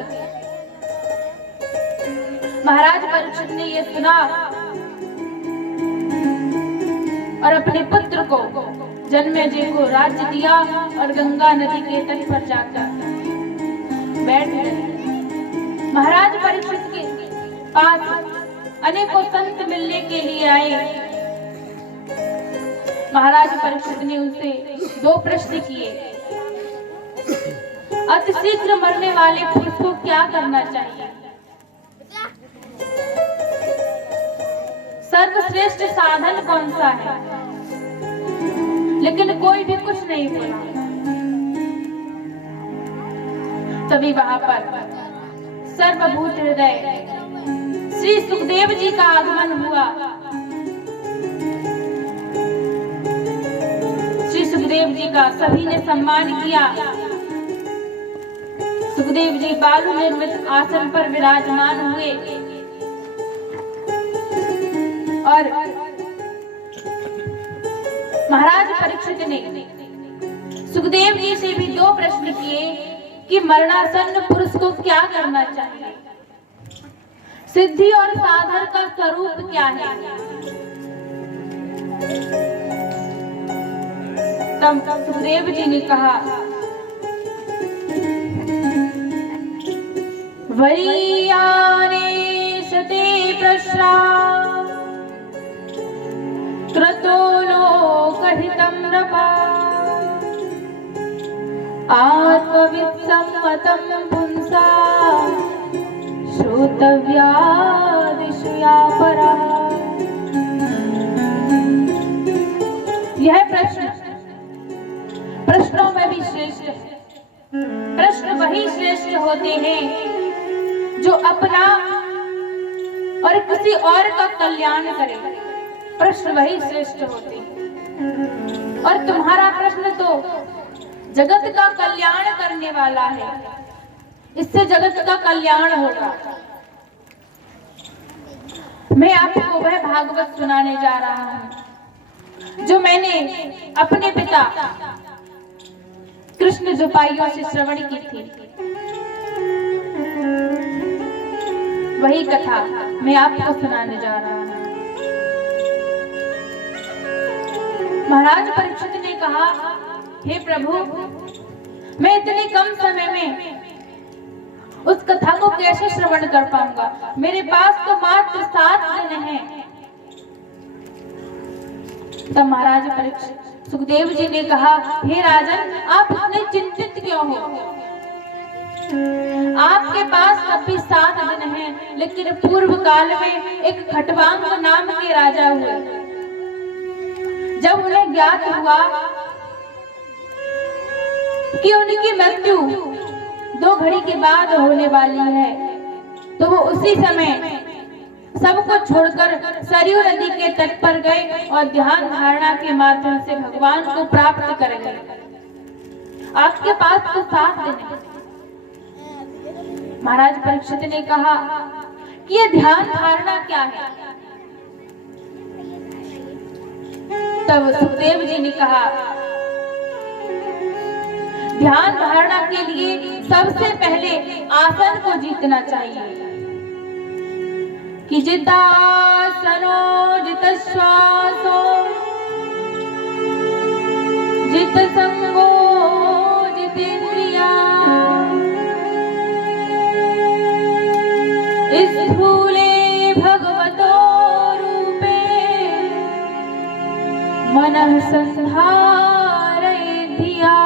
महाराज परीक्षित ने यह सुना और अपने पुत्र को जन्मेजय को राज्य दिया और गंगा नदी के तट पर जाकर बैठ गए। महाराज परीक्षित के पास अनेकों संत मिलने के लिए आए। महाराज परीक्षित ने उनसे 2 प्रश्न किए। अति शीघ्र मरने वाले पुरुष को क्या करना चाहिए? सर्वश्रेष्ठ साधन कौन सा है? लेकिन कोई भी कुछ नहीं बोला। तभी वहां पर सर्वभूत हृदय श्री सुखदेव जी का आगमन हुआ। श्री सुखदेव जी का सभी ने सम्मान किया। सुखदेव जी बालू निर्मित आसन पर विराजमान हुए और महाराज परीक्षित ने सुखदेव जी से भी 2 प्रश्न किए कि मरणासन्न पुरुष को क्या करना चाहिए, सिद्धि और साधन का स्वरूप क्या है। तब सुखदेव जी ने कहा, वरीयाने सते नृपा आत्मवित्सम्मतं पुंसा श्रोतव्यादिषु या परः। यह प्रश्नों में भी श्रेष्ठ है। प्रश्न वही श्रेष्ठ होते हैं जो अपना और किसी और का कल्याण करे। प्रश्न वही श्रेष्ठ होते हैं। और तुम्हारा प्रश्न तो जगत का कल्याण करने वाला है। इससे जगत का कल्याण होगा। मैं आपको वह भागवत सुनाने जा रहा हूं जो मैंने अपने पिता कृष्ण जुपाइयों से श्रवण की थी। वही कथा मैं आपको सुनाने जा रहा हूं। महाराज परीक्षित ने कहा, हे प्रभु, मैं इतने कम समय में उस कथा को कैसे श्रवण कर पाऊंगा? मेरे पास तो मात्र 7 दिन हैं। तब महाराज परीक्षित सुखदेव जी ने कहा, हे राजन, आप इतने चिंतित क्यों हो? आपके पास तब भी 7 दिन हैं, लेकिन पूर्व काल में एक खटवांग नाम के राजा हुए। जब उन्हें ज्ञात हुआ कि उनकी मृत्यु 2 घड़ी के बाद होने वाली है, तो वो उसी समय सबको छोड़कर सरयू नदी के तट पर गए और ध्यान धारणा के माध्यम से भगवान को प्राप्त कर गए। आपके पास तो 7 दिन है। महाराज परीक्षित ने कहा कि ये ध्यान धारणा क्या है? तब सुखदेव जी ने कहा, ध्यान धारणा के लिए सबसे पहले आसन को जीतना चाहिए। कि जितासनो जित श्वासो जित संगो जितेन्द्रिया स्थूले भगवतो रूपे मनः संधारयेत् धिया।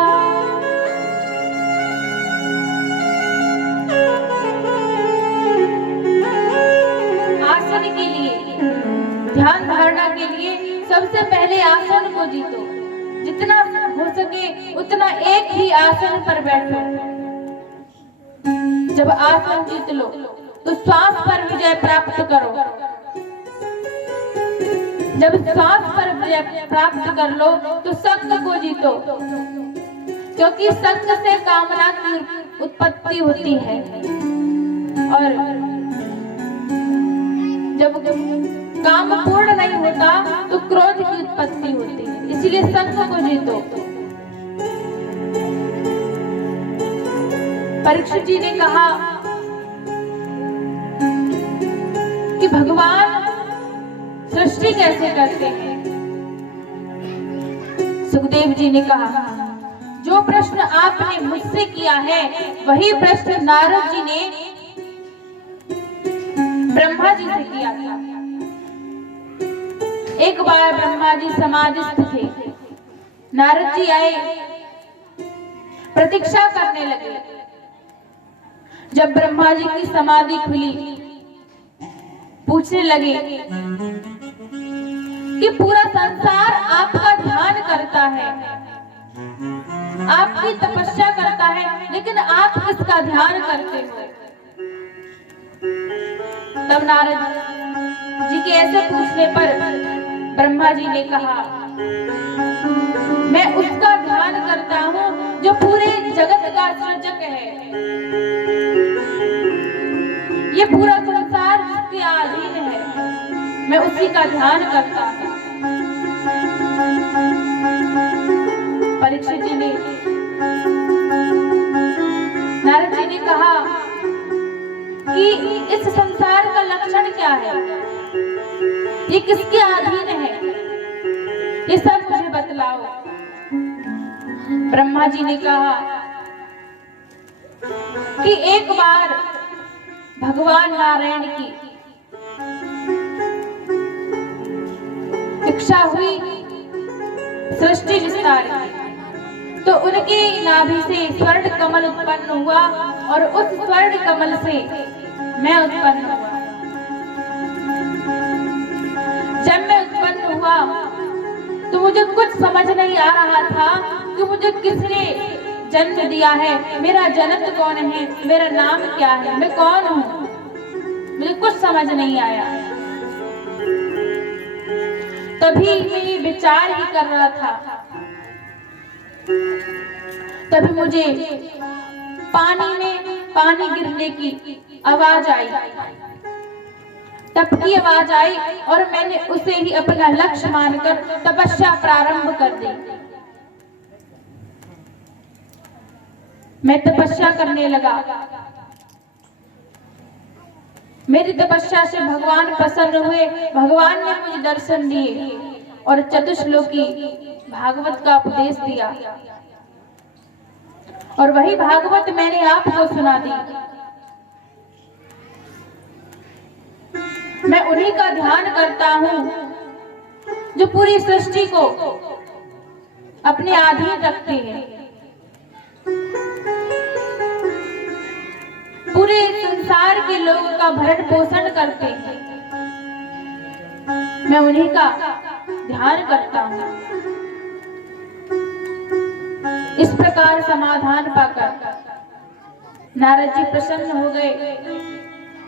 ध्यान धारणा के लिए सबसे पहले आसन को जीतो। जितना हो सके उतना एक ही आसन पर बैठो। जब आसन जीत लो तो श्वास पर विजय प्राप्त करो। जब श्वास पर विजय प्राप्त कर लो तो संग को जीतो, क्योंकि संग से कामना की उत्पत्ति होती है। और जब काम पूर्ण नहीं होता तो क्रोध की उत्पत्ति होती है। इसलिए संग को जीतो। परीक्षित जी ने कहा कि भगवान सृष्टि कैसे करते हैं? सुखदेव जी ने कहा, जो प्रश्न आपने मुझसे किया है वही प्रश्न नारद जी ने ब्रह्मा जी से किया था। एक बार ब्रह्मा जी समाधिस्थ थे। नारद जी आए, प्रतीक्षा करने लगे। जब ब्रह्मा जी की समाधि खुली, पूछने लगे कि पूरा संसार आपका ध्यान करता है, आपकी तपस्या करता है, लेकिन आप किसका ध्यान करते हो? तब नारद जी के ऐसे पूछने पर ब्रह्मा जी ने कहा, मैं उसका ध्यान करता हूँ जो पूरे जगत का सृजक है। ये पूरा संसार जिसके अधीन है, मैं उसी का ध्यान करता हूँ। परीक्षित जी ने नारद जी ने कहा कि इस संसार का लक्षण क्या है? ये किसके अधीन है? ये सब मुझे बतलाओ। ब्रह्मा जी ने कहा कि एक बार भगवान नारायण की इच्छा हुई सृष्टि विस्तार की, तो उनकी नाभि से स्वर्ण कमल उत्पन्न हुआ और उस स्वर्ण कमल से मैं उत्पन्न हुआ। जब मैं उत्पन्न हुआ तो मुझे कुछ समझ नहीं आ रहा था कि मुझे किसने जन्म दिया है, मेरा जनक कौन है, मेरा नाम क्या है, मैं कौन हूँ, मुझे कुछ समझ नहीं आया। तभी मैं विचार ही कर रहा था, तभी मुझे पानी में पानी गिरने की आवाज आई, टपकी आवाज आई और मैंने उसे ही अपना लक्ष्य मानकर तपस्या प्रारंभ कर दी। मैं तपस्या करने लगा। मेरी तपस्या से भगवान प्रसन्न हुए, भगवान ने मुझे दर्शन दिए और चतुश्लोकी भागवत का उपदेश दिया और वही भागवत मैंने आपको सुना दी। मैं उन्हीं का ध्यान करता हूँ जो पूरी सृष्टि को अपने अधीन रखते हैं, पूरे संसार के लोगों का भरण पोषण करते हैं। मैं उन्हीं का ध्यान करता हूँ। इस प्रकार समाधान पाकर नारद जी प्रसन्न हो गए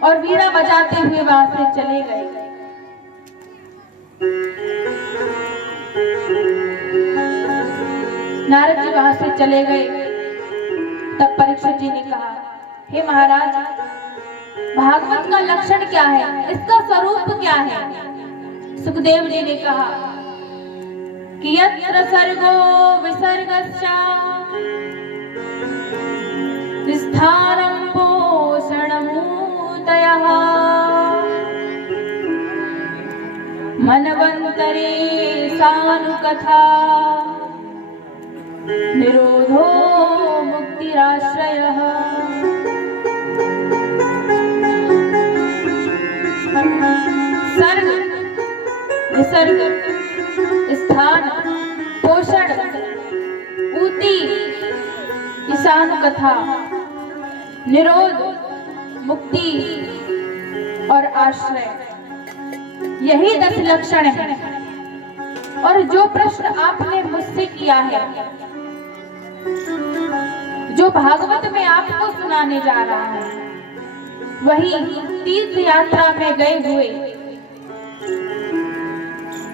और वीणा बजाते हुए वहां से चले गए। नारद जी वहां से चले गए। तब परीक्षित जी ने कहा, हे महाराज, भागवत का लक्षण क्या है, इसका स्वरूप क्या है? सुखदेव जी ने कहा कि यत्र सर्गो विसर्गश्च स्थानं पोषणमूर्तयः मनवन्तरे सानुकथा निरोधो मुक्तिराश्रयः। सर्ग विसर्ग स्थान पोषण ऊती ईशानुकथा निरोध मुक्ति और आश्रय, यही 10 लक्षण है। और जो प्रश्न आपने मुझसे किया है, जो भागवत में आपको सुनाने जा रहा है, वही तीर्थ यात्रा में गए हुए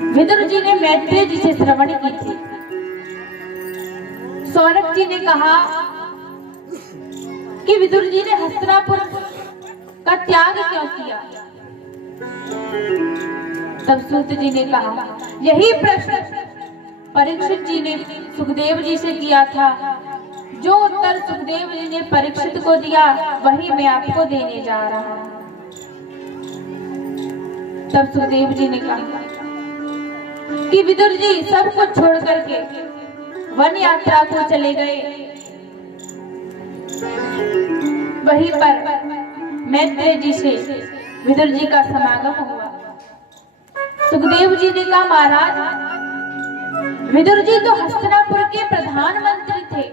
विदुर जी ने मैत्रेय जी से श्रवण की थी। सौनक जी ने कहा कि विदुर जी ने हस्तिनापुर का त्याग क्यों किया? तब सूत जी ने कहा, यही प्रश्न परीक्षित जी ने सुखदेव जी से किया था। जो उत्तर सुखदेव जी ने परीक्षित को दिया, वही मैं आपको देने जा रहा हूं। तब सुखदेव जी ने कहा कि विदुर जी सब कुछ छोड़ करके वन यात्रा को चले गए। वहीं पर मैत्रेय जी से विदुर जी का समागम हुआ। सुखदेव जी ने कहा, महाराज, विदुर जी तो हस्तिनापुर के प्रधानमंत्री थे,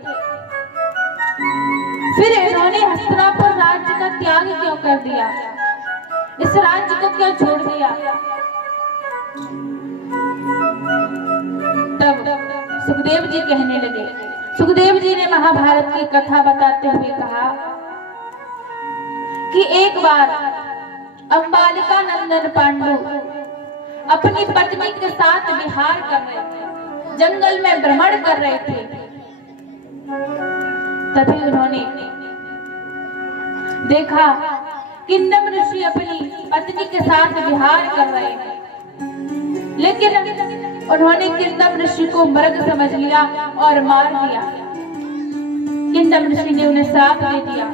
फिर इन्होंने हस्तिनापुर राज्य का त्याग क्यों कर दिया? इस राज्य को क्यों छोड़ दिया? तब सुखदेव जी कहने लगे। सुखदेव जी ने महाभारत की कथा बताते हुए कहा कि एक बार अंबालिका नंदन पांडु अपनी पत्नी के साथ विहार कर रहे थे, जंगल में भ्रमण कर रहे थे। तभी उन्होंने देखा किंदम ऋषि अपनी पत्नी के साथ विहार कर रहे हैं, लेकिन उन्होंने किंदम ऋषि को मृग समझ लिया और मार दिया। किंदम ऋषि ने उन्हें श्राप दे दिया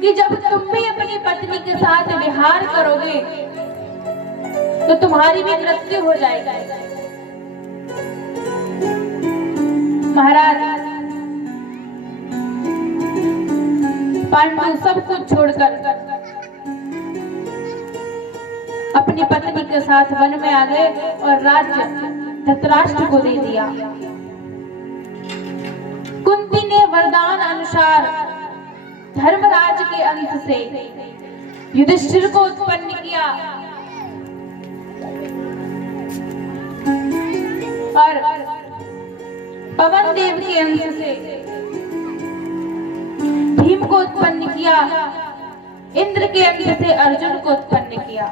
कि जब तुम भी अपनी पत्नी के साथ विहार करोगे तो तुम्हारी भी मृत्यु हो जाएगी। महाराज, पांडु सब कुछ छोड़कर अपनी पत्नी के साथ वन में आ गए और राज्य धृतराष्ट्र को दे दिया। कुंती ने वरदान अनुसार धर्मराज के अंश से युधिष्ठिर को उत्पन्न किया और पवन देव के अंश से भीम को उत्पन्न किया, इंद्र के अंश से अर्जुन को उत्पन्न किया।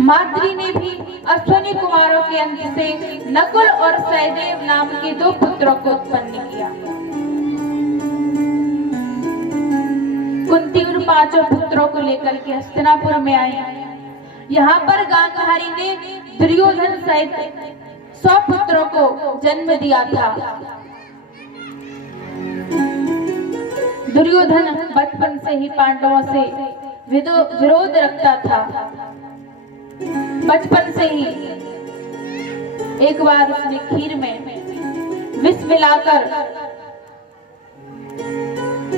माद्री ने भी अश्विनी कुमारों के अंश से नकुल और सहदेव नाम के 2 पुत्रों को उत्पन्न किया। कुंती उन 5 पुत्रों को लेकर के हस्तिनापुर में आई। यहाँ पर गांधारी ने दुर्योधन सहित 100 पुत्रों को जन्म दिया था। दुर्योधन बचपन से ही पांडवों से विरोध रखता था। बचपन से ही एक बार उसने खीर में विष मिलाकर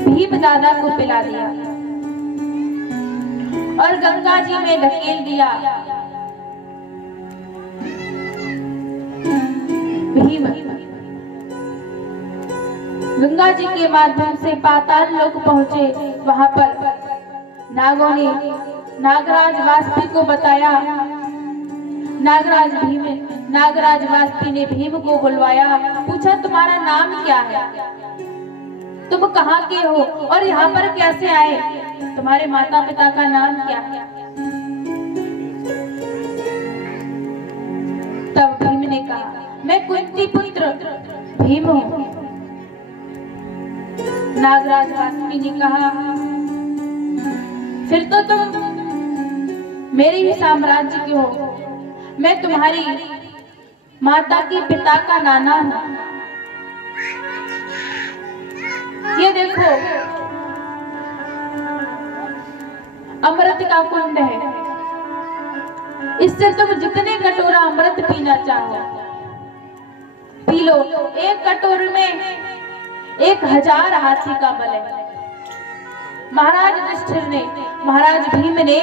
भीम दादा को पिला दिया और गंगा जी में ढकेल दिया। भीम गंगा जी के माध्यम से पाताल लोक पहुंचे। वहां पर नागों ने नागराज वासुकी को बताया। नागराज वासुकी ने भीम को बुलवाया, पूछा तुम्हारा नाम क्या है, तुम कहाँ के हो और यहाँ पर कैसे आए, तुम्हारे माता पिता का नाम क्या है। तब भीम ने कहा, मैं कुंती पुत्र भीम हूँ। नागराज वासुकी ने कहा, फिर तो तुम मेरे ही साम्राज्य के हो, मैं तुम्हारी माता के पिता का नाना हूँ। ये देखो अमृत का कुंड है, इससे तुम जितने कटोरा अमृत पीना चाहो पी लो। एक कटोरे में 1000 हाथी का बल है। महाराज युधिष्ठिर ने, महाराज भीम ने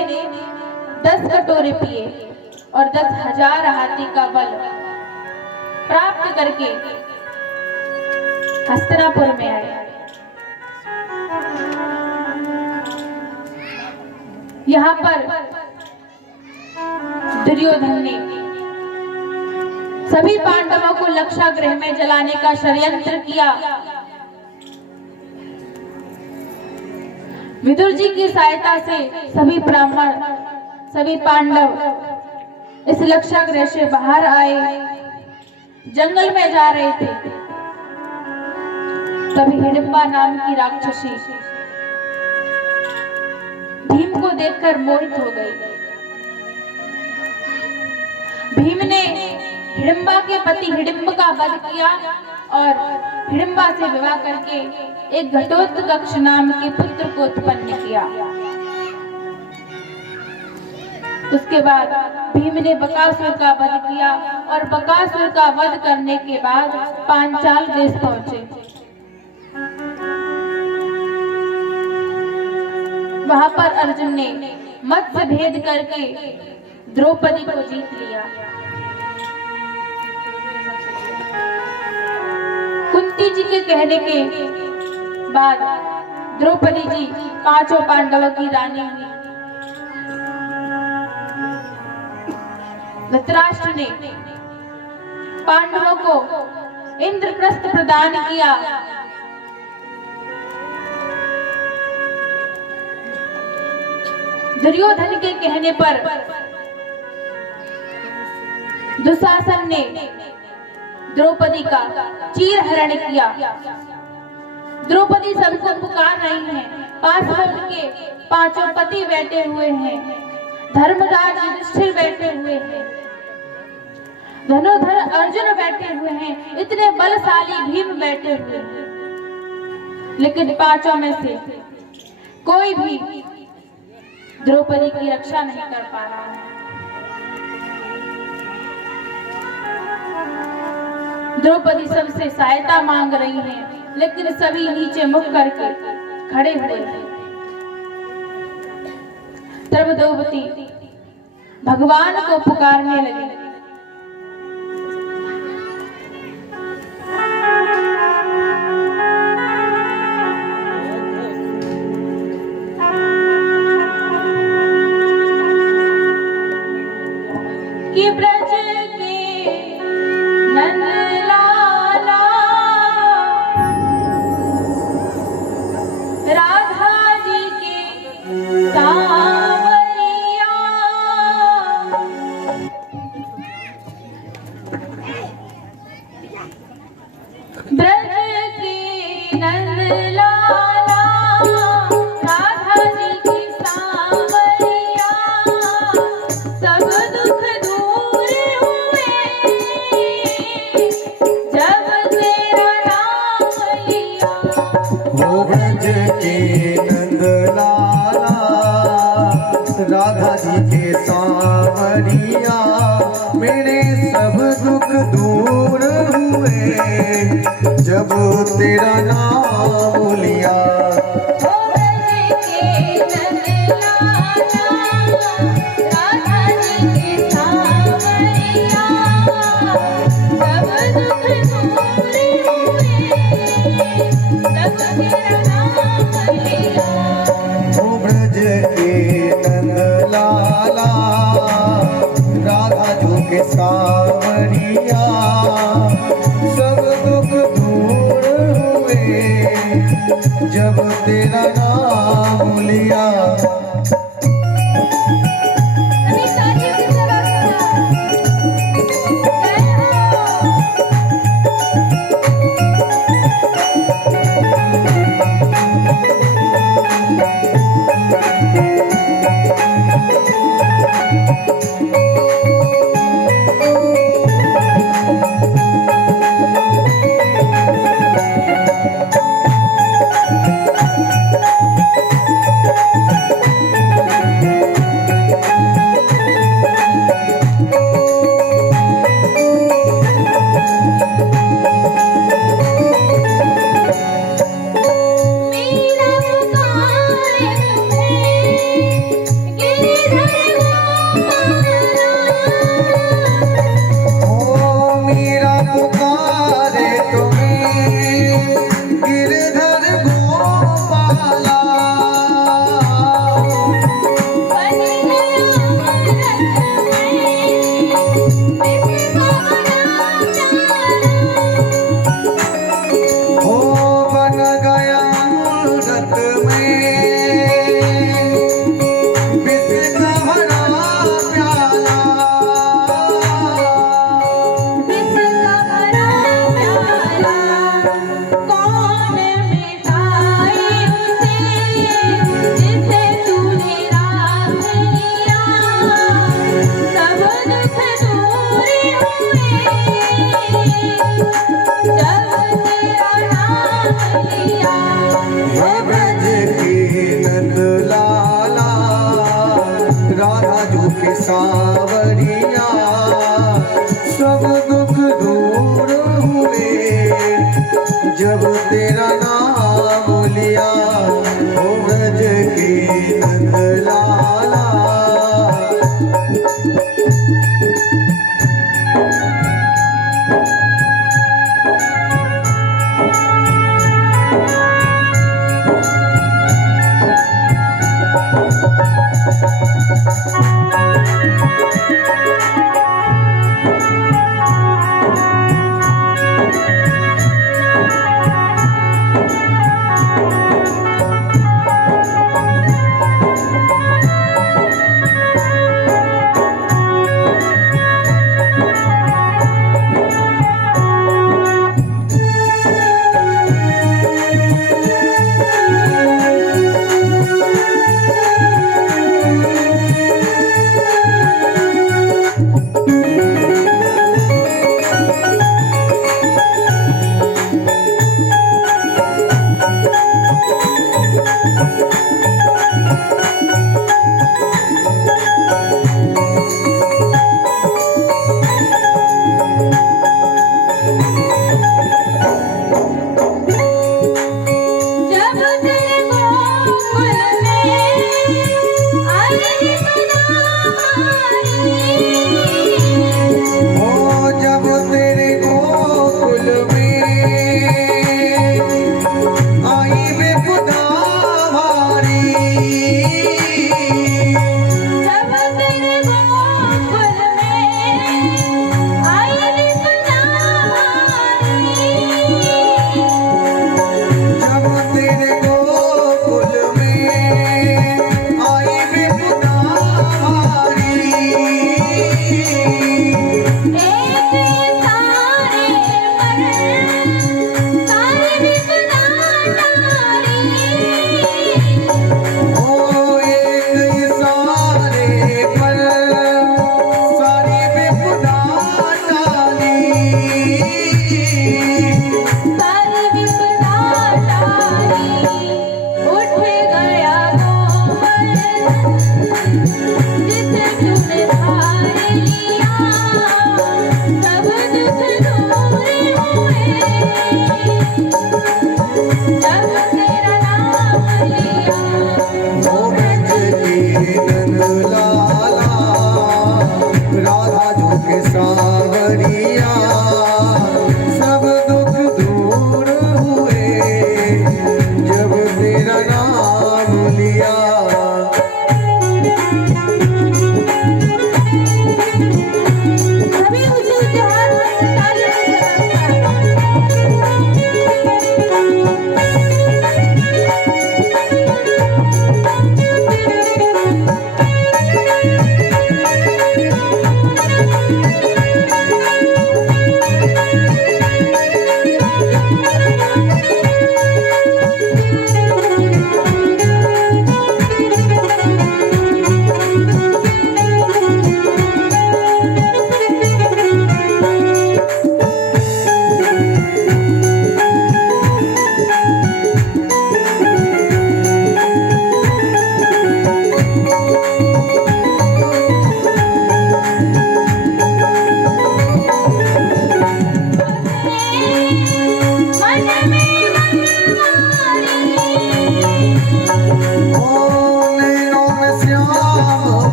10 कटोरे पिए और 10,000 हाथी का बल प्राप्त करके हस्तिनापुर में आए। यहाँ पर दुर्योधन ने सभी पांडवों को लक्षागृह में जलाने का षड्यंत्र किया। विदुर जी की सहायता से सभी ब्राह्मण, सभी पांडव इस लक्षागृह से बाहर आए, जंगल में जा रहे थे। तभी हिडिंबा नाम की राक्षसी भीम को देखकर मोहित हो गई। भीम ने हिडिंबा के पति हिडिंब का वध किया और हिडिंबा से विवाह करके एक घटोत्कच नाम के पुत्र को उत्पन्न किया। उसके बाद भीम ने बकासुर का वध किया और बकासुर का वध करने के बाद पांचाल देश पहुंचे। वहां पर अर्जुन ने मत्स्य भेद करके द्रौपदी को जीत लिया। कुंती जी के कहने के बाद द्रौपदी जी 5 पांडवों की रानी हुई। धृतराष्ट्र ने पांडवों को इंद्रप्रस्थ प्रदान किया। दुर्योधन के कहने पर दुशासन ने द्रौपदी का चीरहरण किया। द्रौपदी सबको पुकार रही है, पास में उनके 5 पति बैठे हुए हैं, धर्मराज युधिष्ठिर बैठे हुए हैं, धनुर्धर अर्जुन बैठे हुए हैं, इतने बलशाली भीम बैठे हुए हैं, लेकिन 5 में से कोई भी द्रौपदी की रक्षा नहीं कर पा रहा है। द्रौपदी सबसे सहायता मांग रही है, लेकिन सभी नीचे मुख करके खड़े हुए हैं। तब द्रौपदी भगवान को पुकारने लगी। कि ब्रज के नंद लाला राधा जी के सांवरिया, ब्रज के नंद लाला राधा जी के सांवरिया, सब दुख दूर हुए जब तेरा नाम लिया। वो ब्रज के नंद लाला राधा जी के सांवरिया, मेरे सब दुख दूर हुए जब तेरा नाम लिया। ओ ब्रज के नंद लाला राधा जी के सांवरिया, सब दुख दूर हुए जब तेरा नाम लिया। वो ब्रज के नंद लाला राधा जी के सांवरिया, सब दुख दूर हुए जब तेरा नाम लिया। अभी सारी की जगह जय हो। मेरा पुकारे तुम्हें गिरधर गोपाला, ओ मेरा पुकारे तुम्हें गिरधर गोपाला, बन गया रथ में बिस्वा प्याला। ओ बन गया रत में विष का भरा प्याला। बिस्वा भरा प्याला कौन मिटाए उसे जिसे तूने रास लिया। सब दुख दूर हुए जब तेरा नाम लिया। वो ब्रज के नंद लाला राधा जी के सांवरिया, सब दुख दूर हुए जब तेरा नाम लिया। वो ब्रज के नंद लाला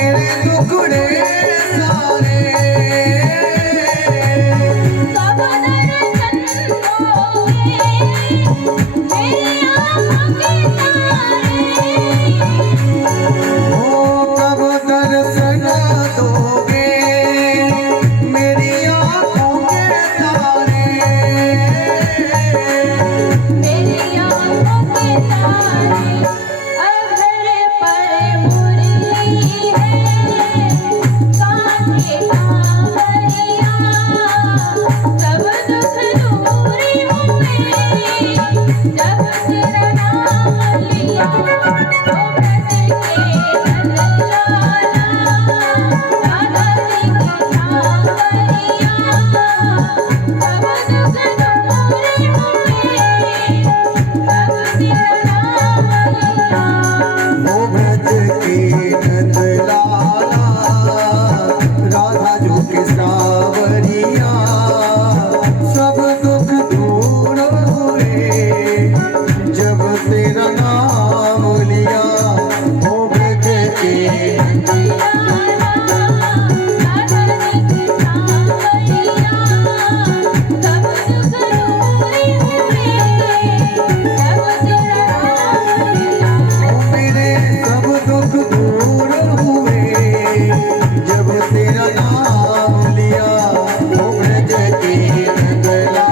मेरे टुकड़े सारे कब दर्शन दोगे मेरी आँखों के तारे। ओ कब दर्शन दोगे मेरी आँखों के तारे। मेरी आँखों के तारे अधर पर मुरली है कांधे कांवरिया सब दुख दूर हुए जब तेरा नाम लिया। ओ ब्रज के नंदलाला राधा जी की कांवरिया सब दुख दूर हुए जब तेरा नाम लिया। ओ ब्रज के नंदलाला राधा जो के सावरिया सब दुख दूर हुए जब तेरा नाम लिया। ओ ब्रज के मेरे सब दुख दूर हुए जब तेरा नाम लिया। ओ ब्रज के नंदलाला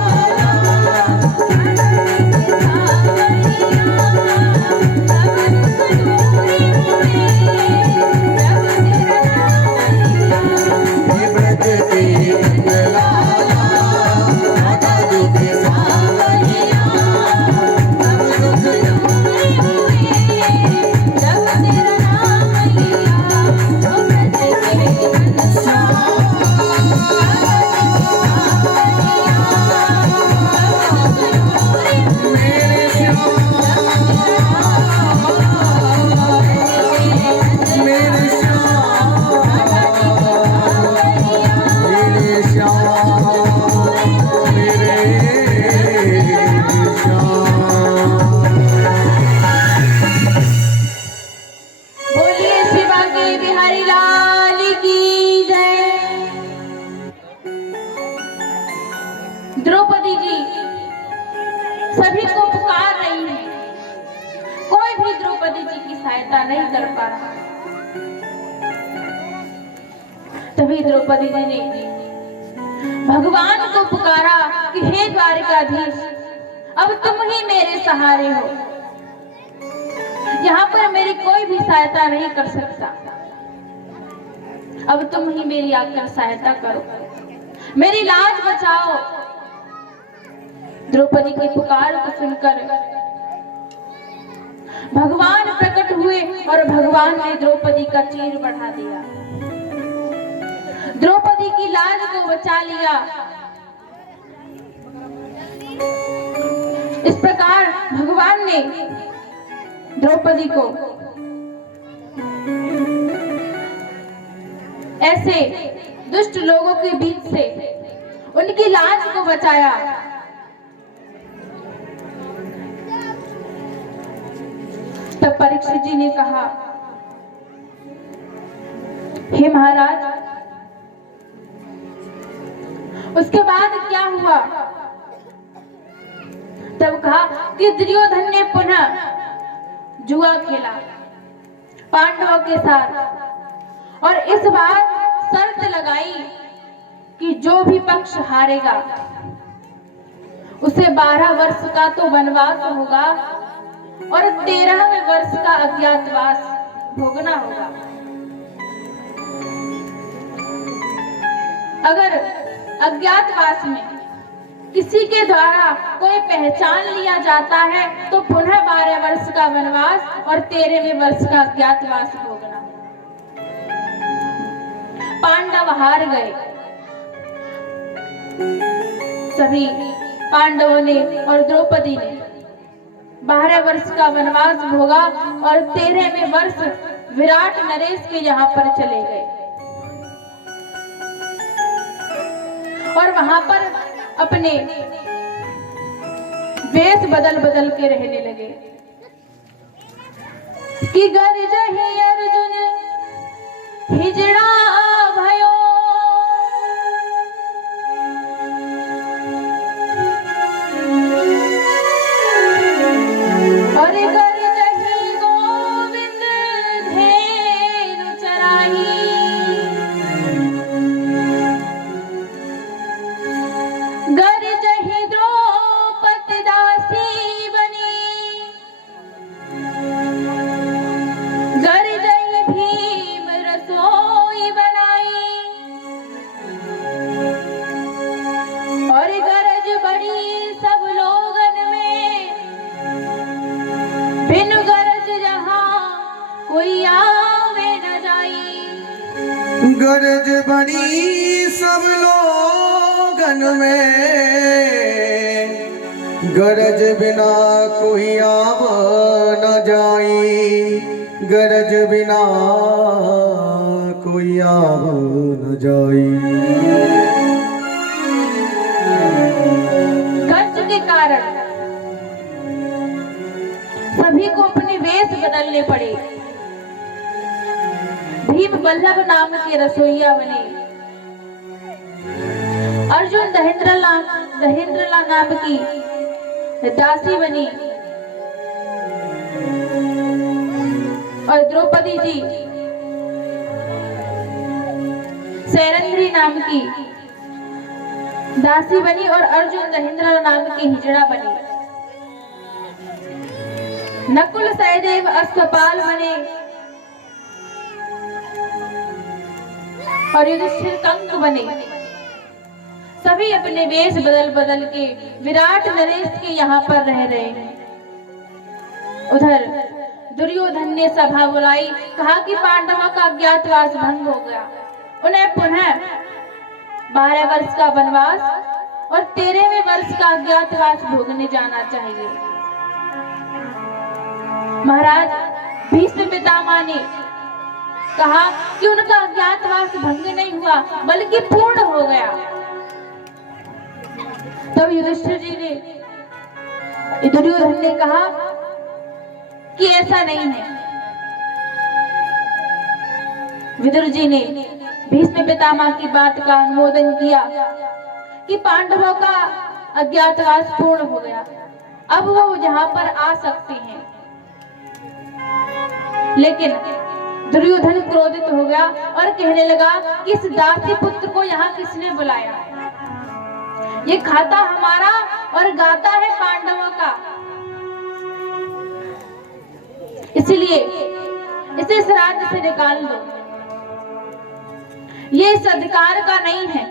हे ब्रज के नंदलाला राधा जो के सावरिया सब दुख मेरे श्याम मेरे श्याम मेरे श्याम मेरे श्याम। बोलिए शिवा के बिहारी लाल की जय। द्रौपदी जी सभी को पुकार रही है, कोई भी द्रौपदी जी की सहायता नहीं कर पा रहा। तभी द्रौपदी जी ने भगवान को पुकारा कि हे द्वारिकाधीश, अब तुम ही मेरे सहारे हो, यहाँ पर मेरी कोई भी सहायता नहीं कर सकता, अब तुम ही मेरी आकर सहायता करो, मेरी लाज बचाओ। द्रौपदी की पुकार को सुनकर भगवान प्रकट हुए और भगवान ने द्रौपदी का चीर बढ़ा दिया, द्रौपदी की लाज को बचा लिया। इस प्रकार भगवान ने द्रौपदी को ऐसे दुष्ट लोगों के बीच से उनकी लाज को बचाया। तब परीक्षित जी ने कहा, हे महाराज, उसके बाद क्या हुआ? तब कहा कि दुर्योधन ने पुनः जुआ खेला पांडवों के साथ और इस बार शर्त लगाई कि जो भी पक्ष हारेगा उसे 12 वर्ष का तो वनवास होगा और 13वें वर्ष का अज्ञातवास भोगना होगा। अगर अज्ञातवास में किसी के द्वारा कोई पहचान लिया जाता है तो पुनः 12 वर्ष का वनवास और 13वें वर्ष का अज्ञातवास भोगना। पांडव हार गए। सभी पांडवों ने और द्रौपदी ने 12 वर्ष का वनवास भोगा और 13वें वर्ष विराट नरेश के यहाँ पर चले गए और वहां पर अपने वेश बदल बदल के रहने लगे कि गर्जहि अर्जुन हिजड़ा भयो और गरजहि गोविंद धेनु चराही गरजहि द्रौपदी दासी बनी गरजहि भीम रसोई बनाई और गरज बड़ी सब लोगन में बिन गरज जहां कोई आवे न जाई गरज बड़ी सब लोगन में गरज बिना कोई आव न जाई गरज बिना कोई आव न जाई। खर्च के कारण सभी को अपने वेश बदलने पड़े। भीम बल्लभ नाम के रसोइया बने। अर्जुन दहेंद्रला नाम की दासी बनी और द्रौपदी जी सैरंध्री नाम की दासी बनी और अर्जुन दहेंद्रला नाम की हिजड़ा बनी। नकुल सहदेव अश्वपाल बने और युधिष्ठिर कंक बने। सभी अपने वेश बदल बदल के विराट नरेश के यहाँ पर रह रहे हैं। उधर दुर्योधन ने सभा बुलाई, कहा कि पांडवों का अज्ञातवास भंग हो गया, उन्हें पुनः 12 वर्ष का वनवास और 13वें वर्ष का अज्ञातवास भोगने जाना चाहिए। महाराज भीष्म पितामह ने कहा कि उनका अज्ञातवास भंग नहीं हुआ बल्कि पूर्ण हो गया। तब युधिष्ठिर जी ने दुर्योधन ने कहा कि ऐसा नहीं है। विदुर जी ने भीष्म पितामह की बात का अनुमोदन किया कि पांडवों का अज्ञातवास पूर्ण हो गया, अब वो यहाँ पर आ सकते हैं। लेकिन दुर्योधन क्रोधित हो गया और कहने लगा कि इस दासी पुत्र को यहाँ किसने बुलाया? ये खाता हमारा और गाता है पांडवों का, इसलिए इसे इस राज्य से निकाल दो, ये इस अधिकार का नहीं है।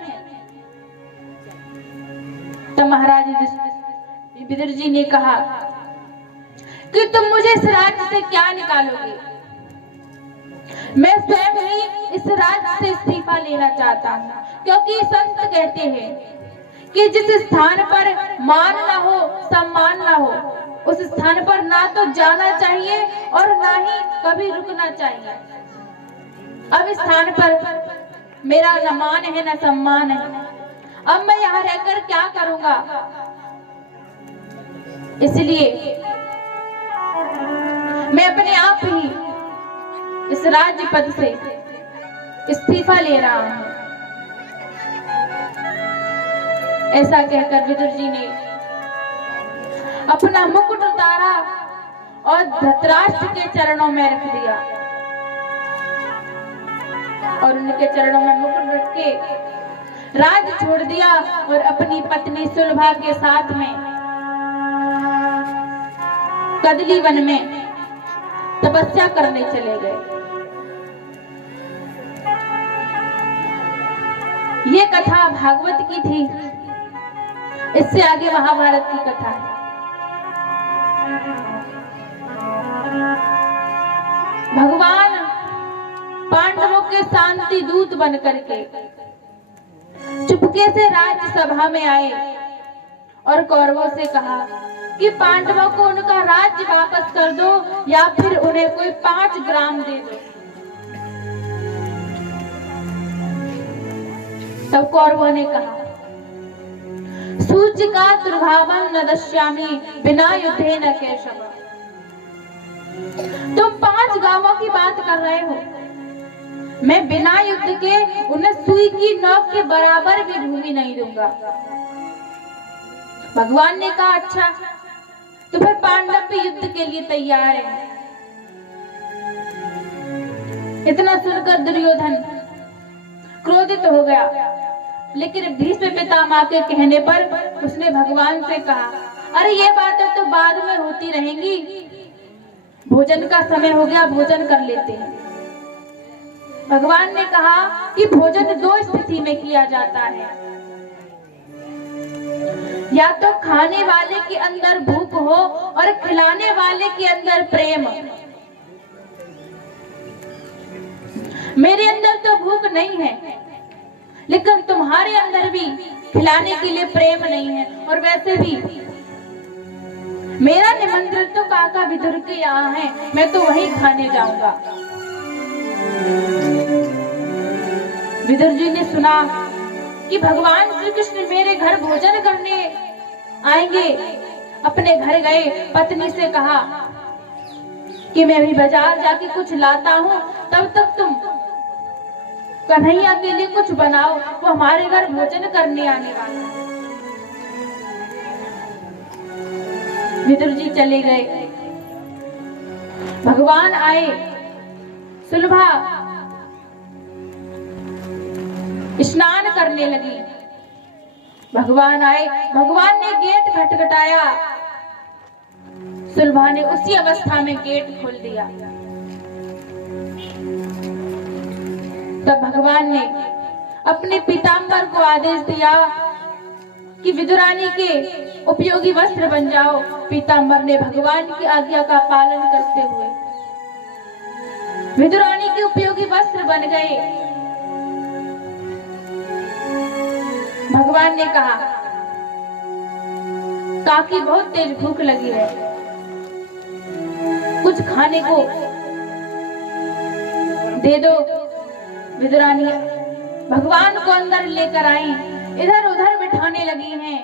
तब महाराज विदुर जी ने कहा कि तुम मुझे इस राज्य से क्या निकालोगे? मैं स्वयं ही इस राज्य से इस्तीफा लेना चाहता हूँ, क्योंकि संत कहते हैं कि जिस स्थान पर मान ना हो, सम्मान ना हो, उस स्थान पर ना तो जाना चाहिए और ना ही कभी रुकना चाहिए। अब इस स्थान पर मेरा न मान है न सम्मान है, अब मैं यहाँ रहकर क्या करूंगा? इसलिए मैं अपने आप ही इस राज्य पद से इस्तीफा ले रहा हूं। ऐसा कहकर विदुर जी ने अपना मुकुट उतारा और धृतराष्ट्र के चरणों में रख दिया और उनके चरणों में मुकुट रख के राज छोड़ दिया और अपनी पत्नी सुलभा के साथ में कदली वन में तपस्या करने चले गए। ये कथा भागवत की थी, इससे आगे महाभारत की कथा है। भगवान पांडवों के शांति दूत बन करके चुपके से राज्यसभा में आए और कौरवों से कहा कि पांडवों को उनका राज्य वापस कर दो या फिर उन्हें कोई 5 ग्राम दे दो। तब कौरवों ने कहा सूचिका दुर्भावं न दश्यामि बिना युद्धे न केशव। तुम 5 गांवों की बात कर रहे हो, मैं बिना युद्ध के उन्हें सुई की नोक के बराबर भी भूमि नहीं दूंगा। भगवान ने कहा अच्छा, तो फिर पांडव भी युद्ध के लिए तैयार है। इतना सुनकर दुर्योधन क्रोधित हो गया, लेकिन भीष्म पितामह के कहने पर उसने भगवान से कहा, अरे ये बातें तो बाद में होती रहेंगी, भोजन का समय हो गया, भोजन कर लेते हैं। भगवान ने कहा कि भोजन दो स्थिति में किया जाता है, या तो खाने वाले के अंदर भूख हो और खिलाने वाले के अंदर प्रेम। मेरे अंदर तो भूख नहीं है, लेकिन तुम्हारे अंदर भी खिलाने के लिए प्रेम नहीं है। और वैसे भी मेरा निमंत्रण तो काका विदुर के यहाँ है, मैं तो वहीं खाने जाऊंगा। विदुर जी ने सुना कि भगवान श्री कृष्ण मेरे घर भोजन करने आएंगे। अपने घर गए, पत्नी से कहा कि मैं अभी बाजार जाके कुछ लाता हूँ, तब तक तुम कन्हैया के लिए कुछ बनाओ, वो हमारे घर भोजन करने आने वाला है। विदुर जी चले गए। भगवान आए, सुलभा स्नान करने लगी। भगवान आए, भगवान ने गेट खटखटाया। सुलभा ने उसी अवस्था में गेट खोल दिया। तब भगवान ने अपने पीताम्बर को आदेश दिया कि विदुरानी के उपयोगी वस्त्र बन जाओ। पीताम्बर ने भगवान की आज्ञा का पालन करते हुए विदुरानी के उपयोगी वस्त्र बन गए। भगवान ने कहा, काकी बहुत तेज भूख लगी है, कुछ खाने को दे दो। विदुरानी भगवान को अंदर लेकर आई, इधर उधर बिठाने लगी हैं।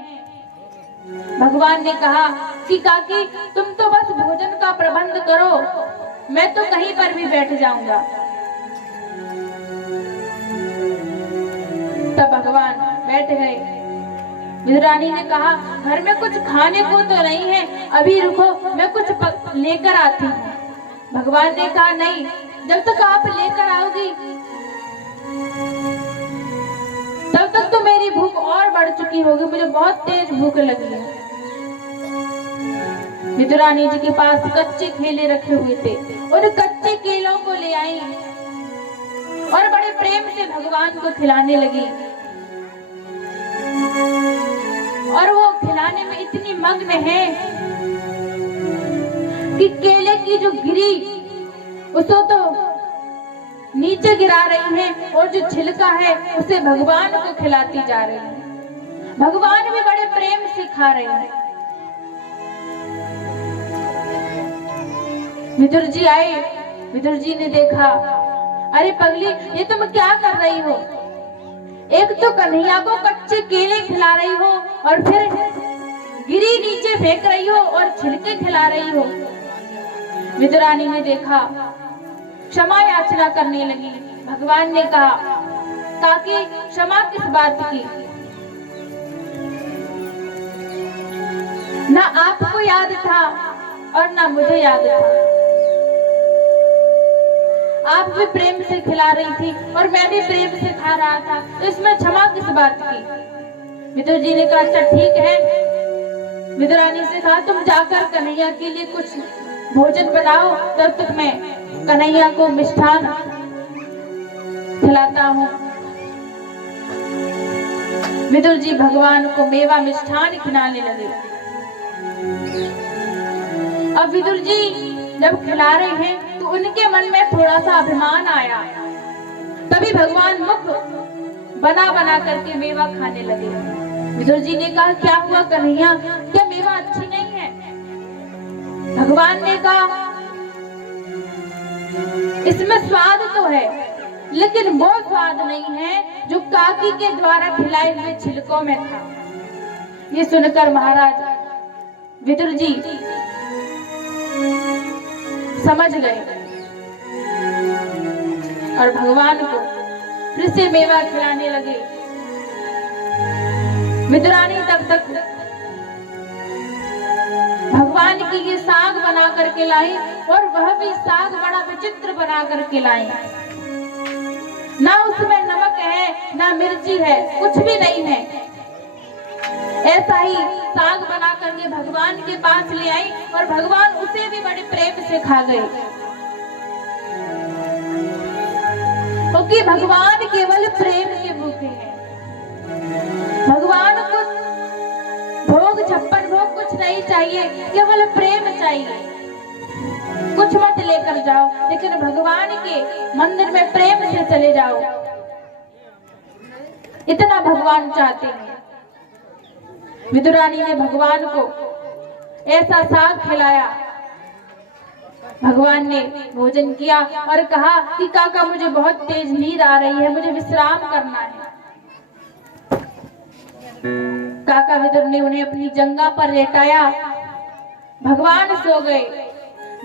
भगवान ने कहा कि काकी तुम तो बस भोजन का प्रबंध करो, मैं तो कहीं पर भी बैठ जाऊंगा। तब भगवान बैठ गए। विदुरानी ने कहा, घर में कुछ खाने को तो नहीं है, अभी रुको, मैं कुछ लेकर आती हूँ। भगवान ने कहा, नहीं, जब तक आप लेकर आओगी तब तक तो मेरी भूख और बढ़ चुकी होगी, मुझे बहुत तेज भूख लगी है। विदुरानी जी के पास कच्चे केले रखे हुए थे, उन कच्चे केलों को ले आई और बड़े प्रेम से भगवान को खिलाने लगी। और वो खिलाने में इतनी मग्न है कि केले की जो गिरी उसको तो नीचे गिरा रही है और जो छिलका है उसे भगवान को खिलाती जा रही है। भगवान भी बड़े प्रेम से खा रहे हैं। विदुर जी आए। विदुर जी ने देखा, अरे पगली, ये तुम क्या कर रही हो? एक तो कन्हैया को कच्चे केले खिला रही हो और फिर गिरी नीचे फेंक रही हो और छिलके खिला रही हो। विदुरानी ने देखा, क्षमा याचना करने लगी। भगवान ने कहा, काकी क्षमा किस बात की? ना आपको याद था और ना मुझे याद था। आप भी प्रेम से खिला रही थी और मैं भी प्रेम से खा रहा था, तो इसमें क्षमा किस बात की? विदुर जी ने कहा, अच्छा ठीक है। विदुरानी से कहा, तुम जाकर कन्हैया के लिए कुछ भोजन बनाओ, तब तक मैं कन्हैया को मिष्ठान खिलाता हूँ। विदुर जी भगवान को मेवा मिष्ठान खिलाने लगे। अब विदुर जी जब खिला रहे हैं तो उनके मन में थोड़ा सा अभिमान आया। तभी भगवान मुख बना बना करके मेवा खाने लगे। विदुर जी ने कहा, क्या हुआ कन्हैया, क्या मेवा अच्छी नहीं है? भगवान ने कहा, इसमें स्वाद तो है, लेकिन वो स्वाद नहीं है जो काकी के द्वारा खिलाए हुए छिलकों में था। ये सुनकर महाराज विदुर जी समझ गए और भगवान को फिर से मेवा खिलाने लगे। विदुरानी तब तक भगवान की ये साग बना करके लाई और वह भी साग बड़ा विचित्र बना करके लाई। ना उसमें नमक है ना मिर्ची है, कुछ भी नहीं है। ऐसा ही साग बना करके भगवान के पास ले आई और भगवान उसे भी बड़े प्रेम से खा गए, क्योंकि भगवान केवल प्रेम के भूखे हैं। भगवान को भोग छप्पन भोग कुछ नहीं चाहिए, केवल प्रेम चाहिए। कुछ मत लेकर जाओ, लेकिन भगवान के मंदिर में प्रेम से चले जाओ, इतना भगवान चाहते हैं। विदुरानी ने भगवान को ऐसा साग खिलाया। भगवान ने भोजन किया और कहा कि काका मुझे बहुत तेज नींद आ रही है, मुझे विश्राम करना है। काका विदुर ने उन्हें अपनी जंगा पर लेटाया। भगवान सो गए।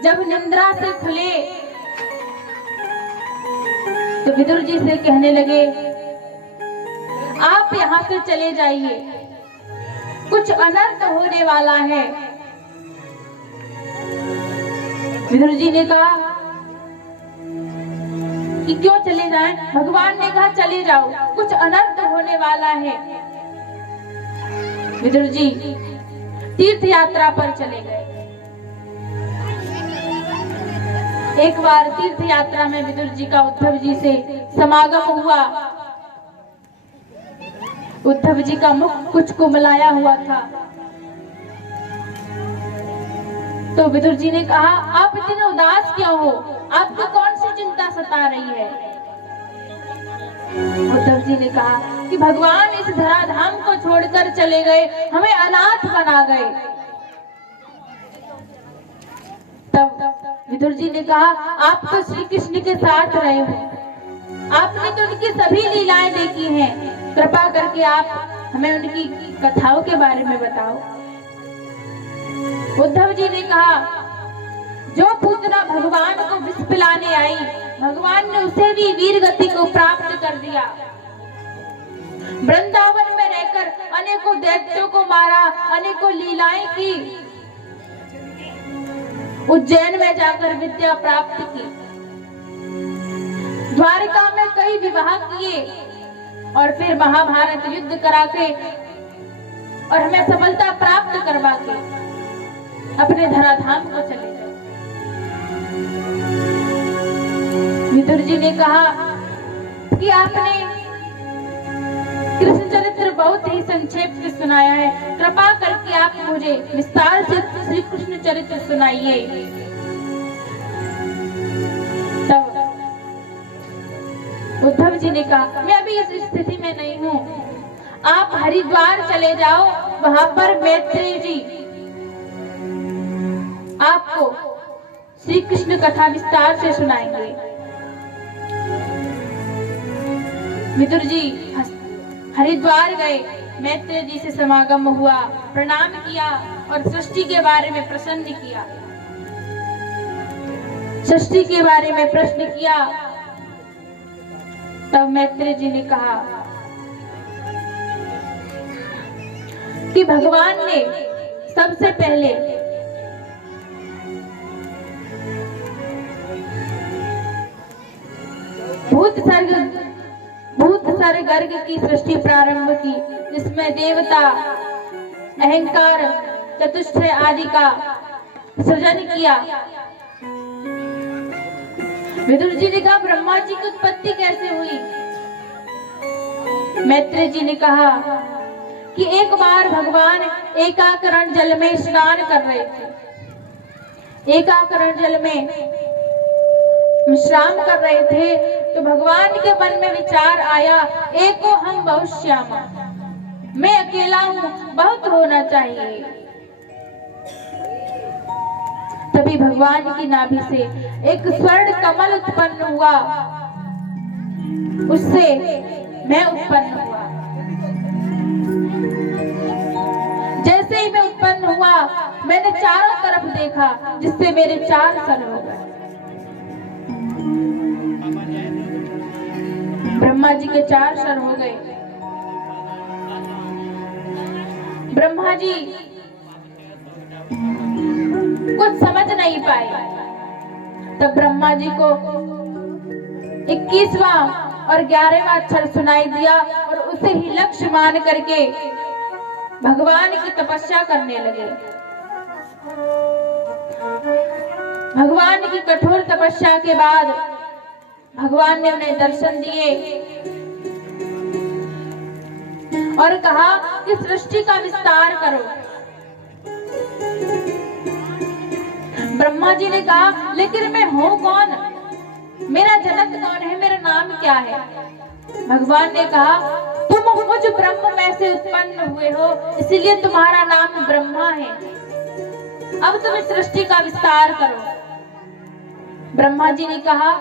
जब निंद्रा से खुले तो विदुर जी से कहने लगे, आप यहाँ से चले जाइए, कुछ अनर्थ होने वाला है। विदुर जी ने कहा कि क्यों चले जाएं? भगवान ने कहा चले जाओ, कुछ अनर्थ होने वाला है। विदुर जी तीर्थ यात्रा पर चले गए। एक बार तीर्थ यात्रा में विदुर जी का उद्धव जी से समागम हुआ। उद्धव जी का मुख कुछ कुमलाया हुआ था। तो विदुर जी ने कहा, आप इतने उदास क्यों हो? आपको कौन सी चिंता सता रही है? उद्धव जी ने कहा कि भगवान इस धराधाम को छोड़कर चले गए, हमें अनाथ बना गए। तब विदुर जी ने कहा, आप तो श्री कृष्ण के साथ रहे हो, आपने तो उनकी सभी लीलाएं देखी हैं, कृपा करके आप हमें उनकी कथाओं के बारे में बताओ। उद्धव जी ने कहा, जो पूतना भगवान को विष पिलाने आई, भगवान ने उसे भी वीर गति को प्राप्त कर दिया। वृंदावन में रहकर अनेकों दैत्यों को मारा, अनेकों लीलाएं की, उज्जैन में जाकर विद्या प्राप्त की, द्वारिका में कई विवाह किए और फिर महाभारत युद्ध करा के और हमें सफलता प्राप्त करवा के अपने धराधाम को चले गए। विदुर जी ने कहा कि आपने कृष्ण चरित्र बहुत ही संक्षेप से सुनाया है, कृपा करके आप मुझे विस्तार से श्री कृष्ण चरित्र सुनाइए। तब उद्धव जी ने कहा, मैं अभी इस स्थिति में नहीं हूँ, आप हरिद्वार चले जाओ, वहां पर मैत्रेय जी आपको श्री कृष्ण कथा विस्तार से सुनाएंगे। विदुर जी हरिद्वार गए, मैत्रेय जी से समागम हुआ, प्रणाम किया और सृष्टि के बारे में प्रसन्न किया। सृष्टि के बारे में प्रश्न किया। तब मैत्रेय जी ने कहा कि भगवान ने सबसे पहले भूत सर्ग गर्ग की सृष्टि प्रारंभ की, जिसमें देवता, अहंकार, चतुष्टय आदि का सृजन किया। विदुर जी ने कहा, ब्रह्मा जी की उत्पत्ति कैसे हुई? मैत्रेय जी ने कहा कि एक बार भगवान एकाकरण जल में स्नान कर रहे थे, एकाकरण जल में विश्राम कर रहे थे, तो भगवान के मन में विचार आया, एको हम बहुत श्यामा, मैं अकेला हूँ, बहुत होना चाहिए। तभी भगवान की नाभि से एक स्वर्ण कमल उत्पन्न हुआ, उससे मैं उत्पन्न हुआ। जैसे ही मैं उत्पन्न हुआ, मैंने चारों तरफ देखा, जिससे मेरे 4 सर हो गए। ब्रह्मा जी के 4 सर हो गए। ब्रह्मा जी कुछ समझ नहीं पाए। तब ब्रह्मा जी को 21वां और 11वां अक्षर सुनाई दिया और उसे ही लक्ष्य मान करके भगवान की तपस्या करने लगे। भगवान की कठोर तपस्या के बाद भगवान ने उन्हें दर्शन दिए और कहा कि सृष्टि का विस्तार करो। ब्रह्मा जी ने कहा, लेकिन मैं हूँ कौन, मेरा जनक कौन है, मेरा नाम क्या है? भगवान ने कहा, तुम मुझ ब्रह्म में से उत्पन्न हुए हो, इसलिए तुम्हारा नाम ब्रह्मा है। अब तुम इस सृष्टि का विस्तार करो। ब्रह्मा जी ने कहा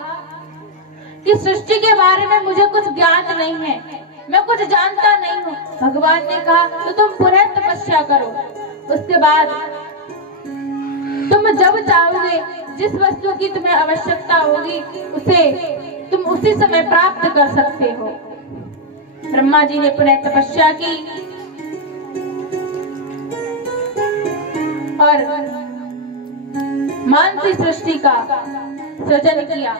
कि सृष्टि के बारे में मुझे कुछ ज्ञान नहीं है, मैं कुछ जानता नहीं हूँ। भगवान ने कहा, तो तुम पुनः तपस्या करो, उसके बाद तुम जब चाहोगे, जिस वस्तु की तुम्हें आवश्यकता होगी, उसे तुम उसी समय प्राप्त कर सकते हो। ब्रह्मा जी ने पुनः तपस्या की और मानसी सृष्टि का सृजन किया।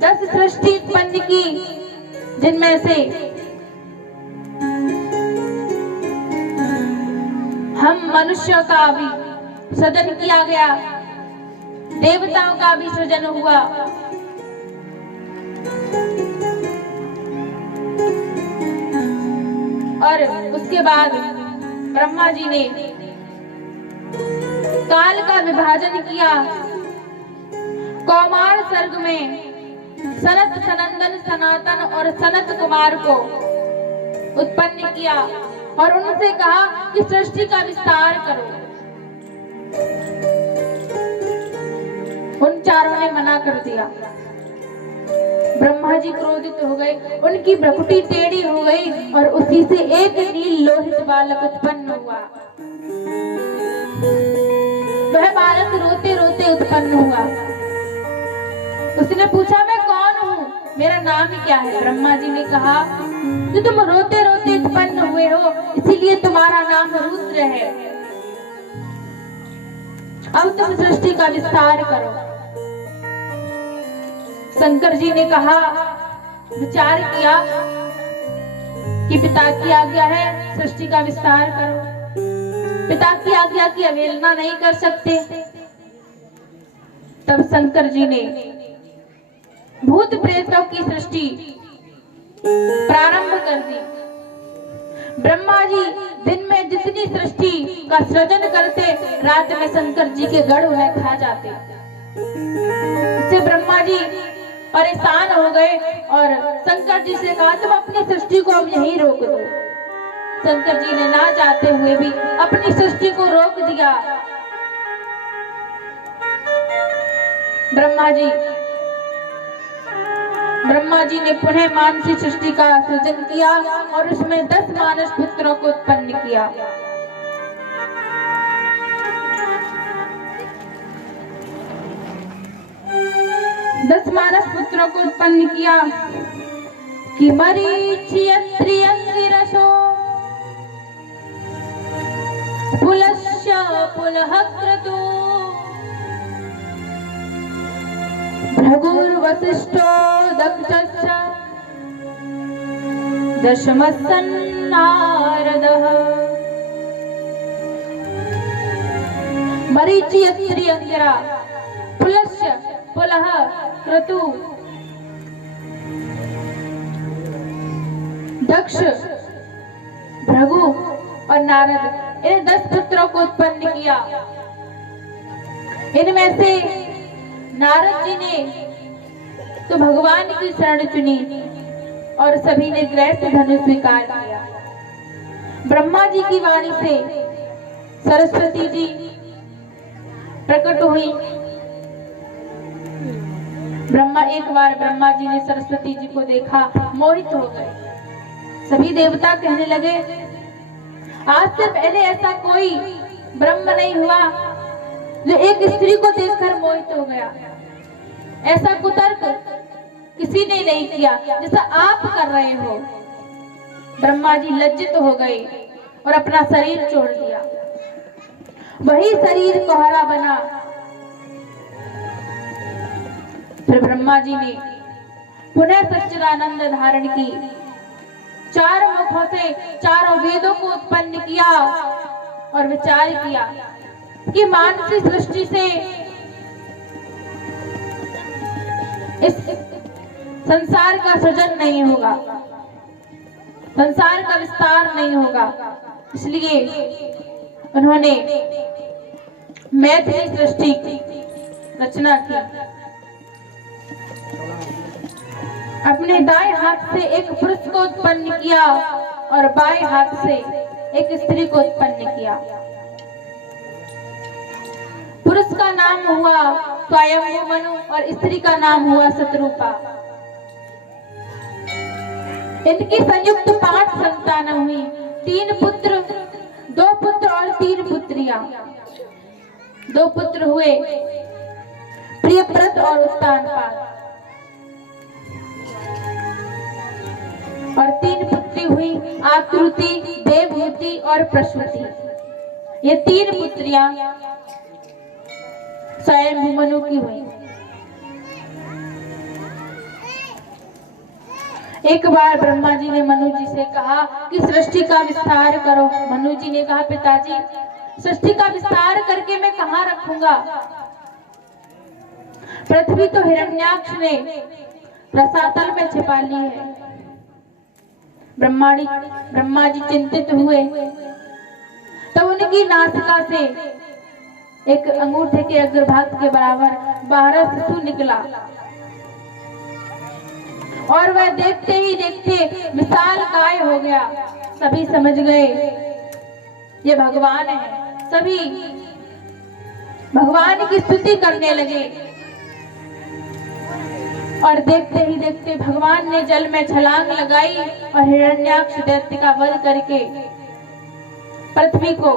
10 सृष्टि उत्पन्न की, जिनमें से हम मनुष्य का भी सृजन किया गया, देवताओं का भी सृजन हुआ। और उसके बाद ब्रह्मा जी ने काल का विभाजन किया। कौमार सर्ग में सनत, सनंदन, सनातन और सनत कुमार को उत्पन्न किया और उनसे कहा कि सृष्टि का विस्तार करो। उन चारों ने मना कर दिया। ब्रह्मा जी क्रोधित हो गए, उनकी भ्रुकुटी टेढ़ी हो गई और उसी से एक नील लोहित बालक उत्पन्न हुआ। वह बालक रोते रोते उत्पन्न हुआ। उसने पूछा, मैं कौन हूँ, मेरा नाम क्या है? ब्रह्मा जी ने कहा, कि तुम रोते रोते उत्पन्न हुए हो, इसीलिए तुम्हारा नाम रुद्र है। अब तुम सृष्टि का विस्तार करो। शंकर जी ने कहा, विचार किया कि पिता की आज्ञा है, सृष्टि का विस्तार करो। पिता की आज्ञा की अवहेलना नहीं कर सकते। तब शंकर जी ने भूत प्रेतों की सृष्टि प्रारंभ कर दी। ब्रह्मा जी दिन में जितनी सृष्टि का सृजन करते, रात में शंकर जी के गढ़ उन्हें खा जाते। इससे ब्रह्मा जी परेशान हो गए और शंकर जी से कहा, तुम अपनी सृष्टि को अब यहीं रोक दो। शंकर जी ने ना चाहते हुए भी अपनी सृष्टि को रोक दिया। ब्रह्मा जी ने पुनः मानसी सृष्टि का सृजन किया और उसमें 10 मानस पुत्रों को उत्पन्न किया। दस मानस पुत्रों को उत्पन्न किया कि मरीचियत्रियंगिरसो पुलस्य पुलह क्रतु भृगुर्वसिष्ठो दक्षश्च दशमस्सन्नारदः। मरीचियत्रियंगिरा, पुलस्य पुलह क्रतु, दक्ष, भृगु और नारद, इन 10 पुत्रों को उत्पन्न किया। इनमें से नारद जी ने तो भगवान की शरण चुनी और सभी ने ग्रैष्ठ धनुष स्वीकार किया। ब्रह्मा जी की वाणी से सरस्वती जी प्रकट हुई। एक बार ब्रह्मा जी ने सरस्वती जी को देखा, मोहित हो गए। सभी देवता कहने लगे, आज से पहले ऐसा कोई ब्रह्म नहीं हुआ जो एक स्त्री को देखकर मोहित हो गया। ऐसा कुतर्क किसी ने नहीं किया जैसा आप कर रहे हो। ब्रह्मा जी लज्जित हो गए और अपना शरीर छोड़ दिया। वही शरीर कोहरा बना। फिर ब्रह्मा जी ने पुनः सच्चिदानंद धारण की, चार मुखों से चारों वेदों को उत्पन्न किया और विचार किया कि मानसी सृष्टि से इस संसार का सृजन नहीं होगा, संसार का विस्तार नहीं होगा। इसलिए उन्होंने मैथिली सृष्टि की रचना की। अपने दाएं हाथ से एक पुरुष को उत्पन्न किया और बाएं हाथ से एक स्त्री को उत्पन्न किया। पुरुष का नाम हुआ स्वयं मनु और स्त्री का नाम हुआ शत्रुपा। इनकी संयुक्त 5 संतानें हुई, 3 पुत्र, 2 पुत्र और 3 पुत्रियां। 2 पुत्र हुए प्रियव्रत और उत्तानपाद और 3 पुत्री हुई आकृति, देवहूति और प्रसूति। ये 3 पुत्रियां स्वयं मनु की हुई। एक बार ब्रह्मा जी ने मनु जी से कहा कि सृष्टि का विस्तार करो। मनु जी ने कहा पिताजी सृष्टि का विस्तार करके मैं कहाँ रखूंगा? पृथ्वी तो हिरण्याक्ष ने रसातल में छिपा ली है। ब्रह्मा जी चिंतित हुए। तब उनकी नासिका से एक अंगूठे के अग्रभाग के बराबर 12 शिशु निकला और वह देखते ही देखते विशाल काय हो गया। सभी समझ गए ये भगवान है। सभी भगवान की स्तुति करने लगे और देखते ही देखते भगवान ने जल में छलांग लगाई और हिरण्याक्ष दैत्य का वध करके पृथ्वी को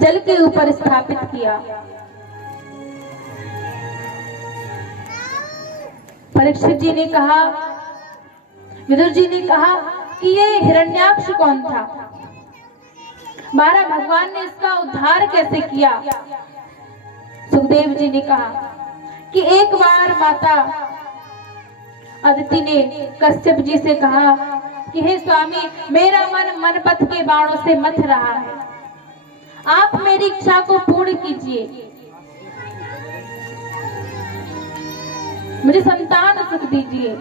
जल के ऊपर स्थापित किया। परीक्षित जी ने कहा, विदुर जी ने कहा कि ये हिरण्याक्ष कौन था? 12 भगवान ने इसका उद्धार कैसे किया? सुखदेव जी ने कहा कि एक बार माता अदिति ने कश्यप जी से कहा कि हे स्वामी, मेरा मन मनपथ के बाणों से मथ रहा है, आप मेरी इच्छा को पूर्ण कीजिए, मुझे संतान सुख दीजिए।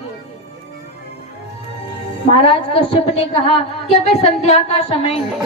महाराज कश्यप ने कहा कि अबे संध्या का समय है।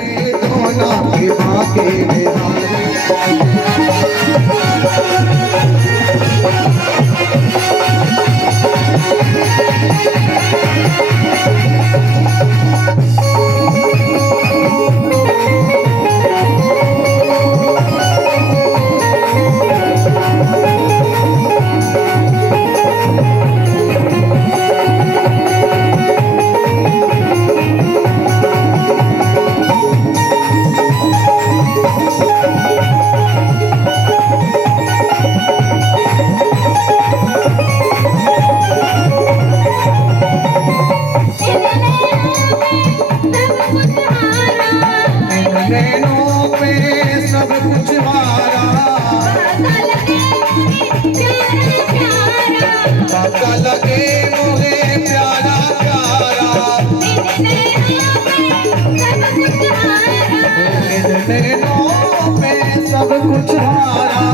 सब कुछ हारा,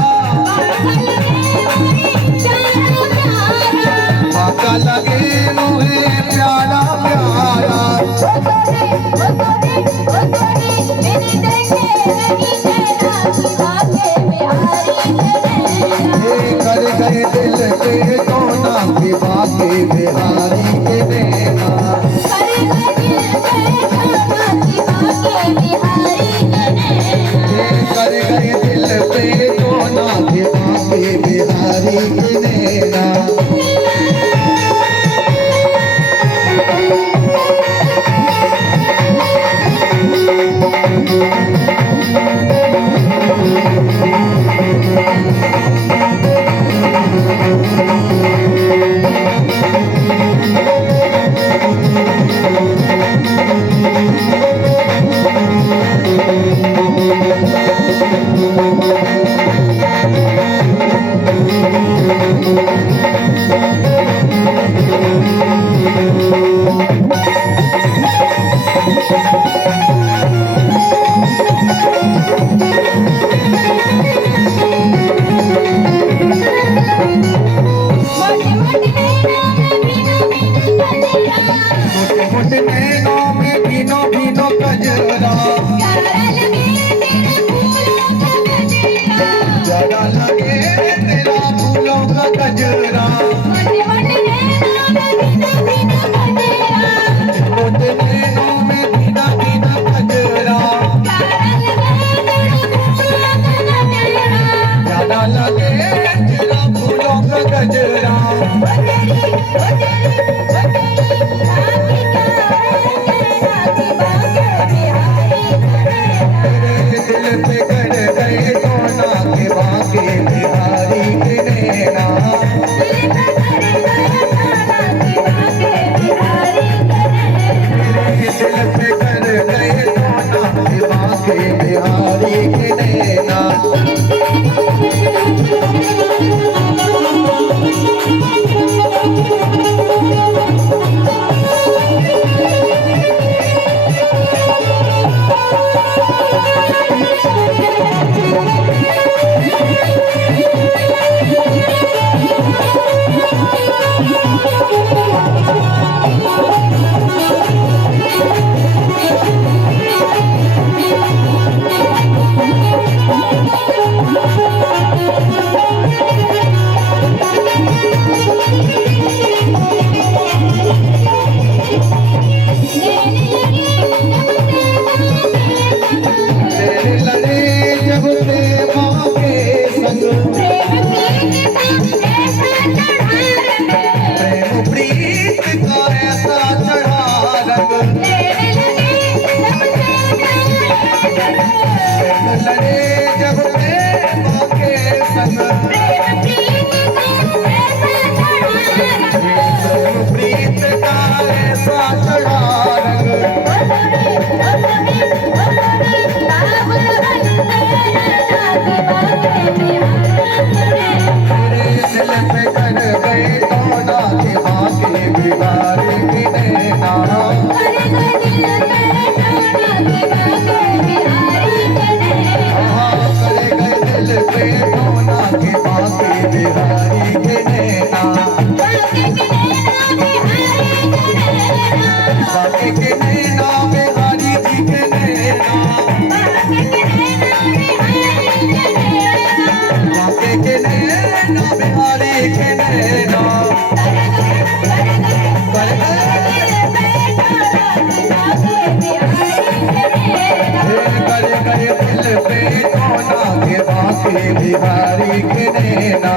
आका लगे मोहे प्यारा प्यारा। कर गए दिल के कोना के बाके बिहारी के देना, कर गए दिल पे कोना के बाके बिहारी के देना। बाके के नैना बिहारी जी के नैना बाके के नैना बिहारी के नैना करे करे दिल पे कोना के बाके बिहारी के नैना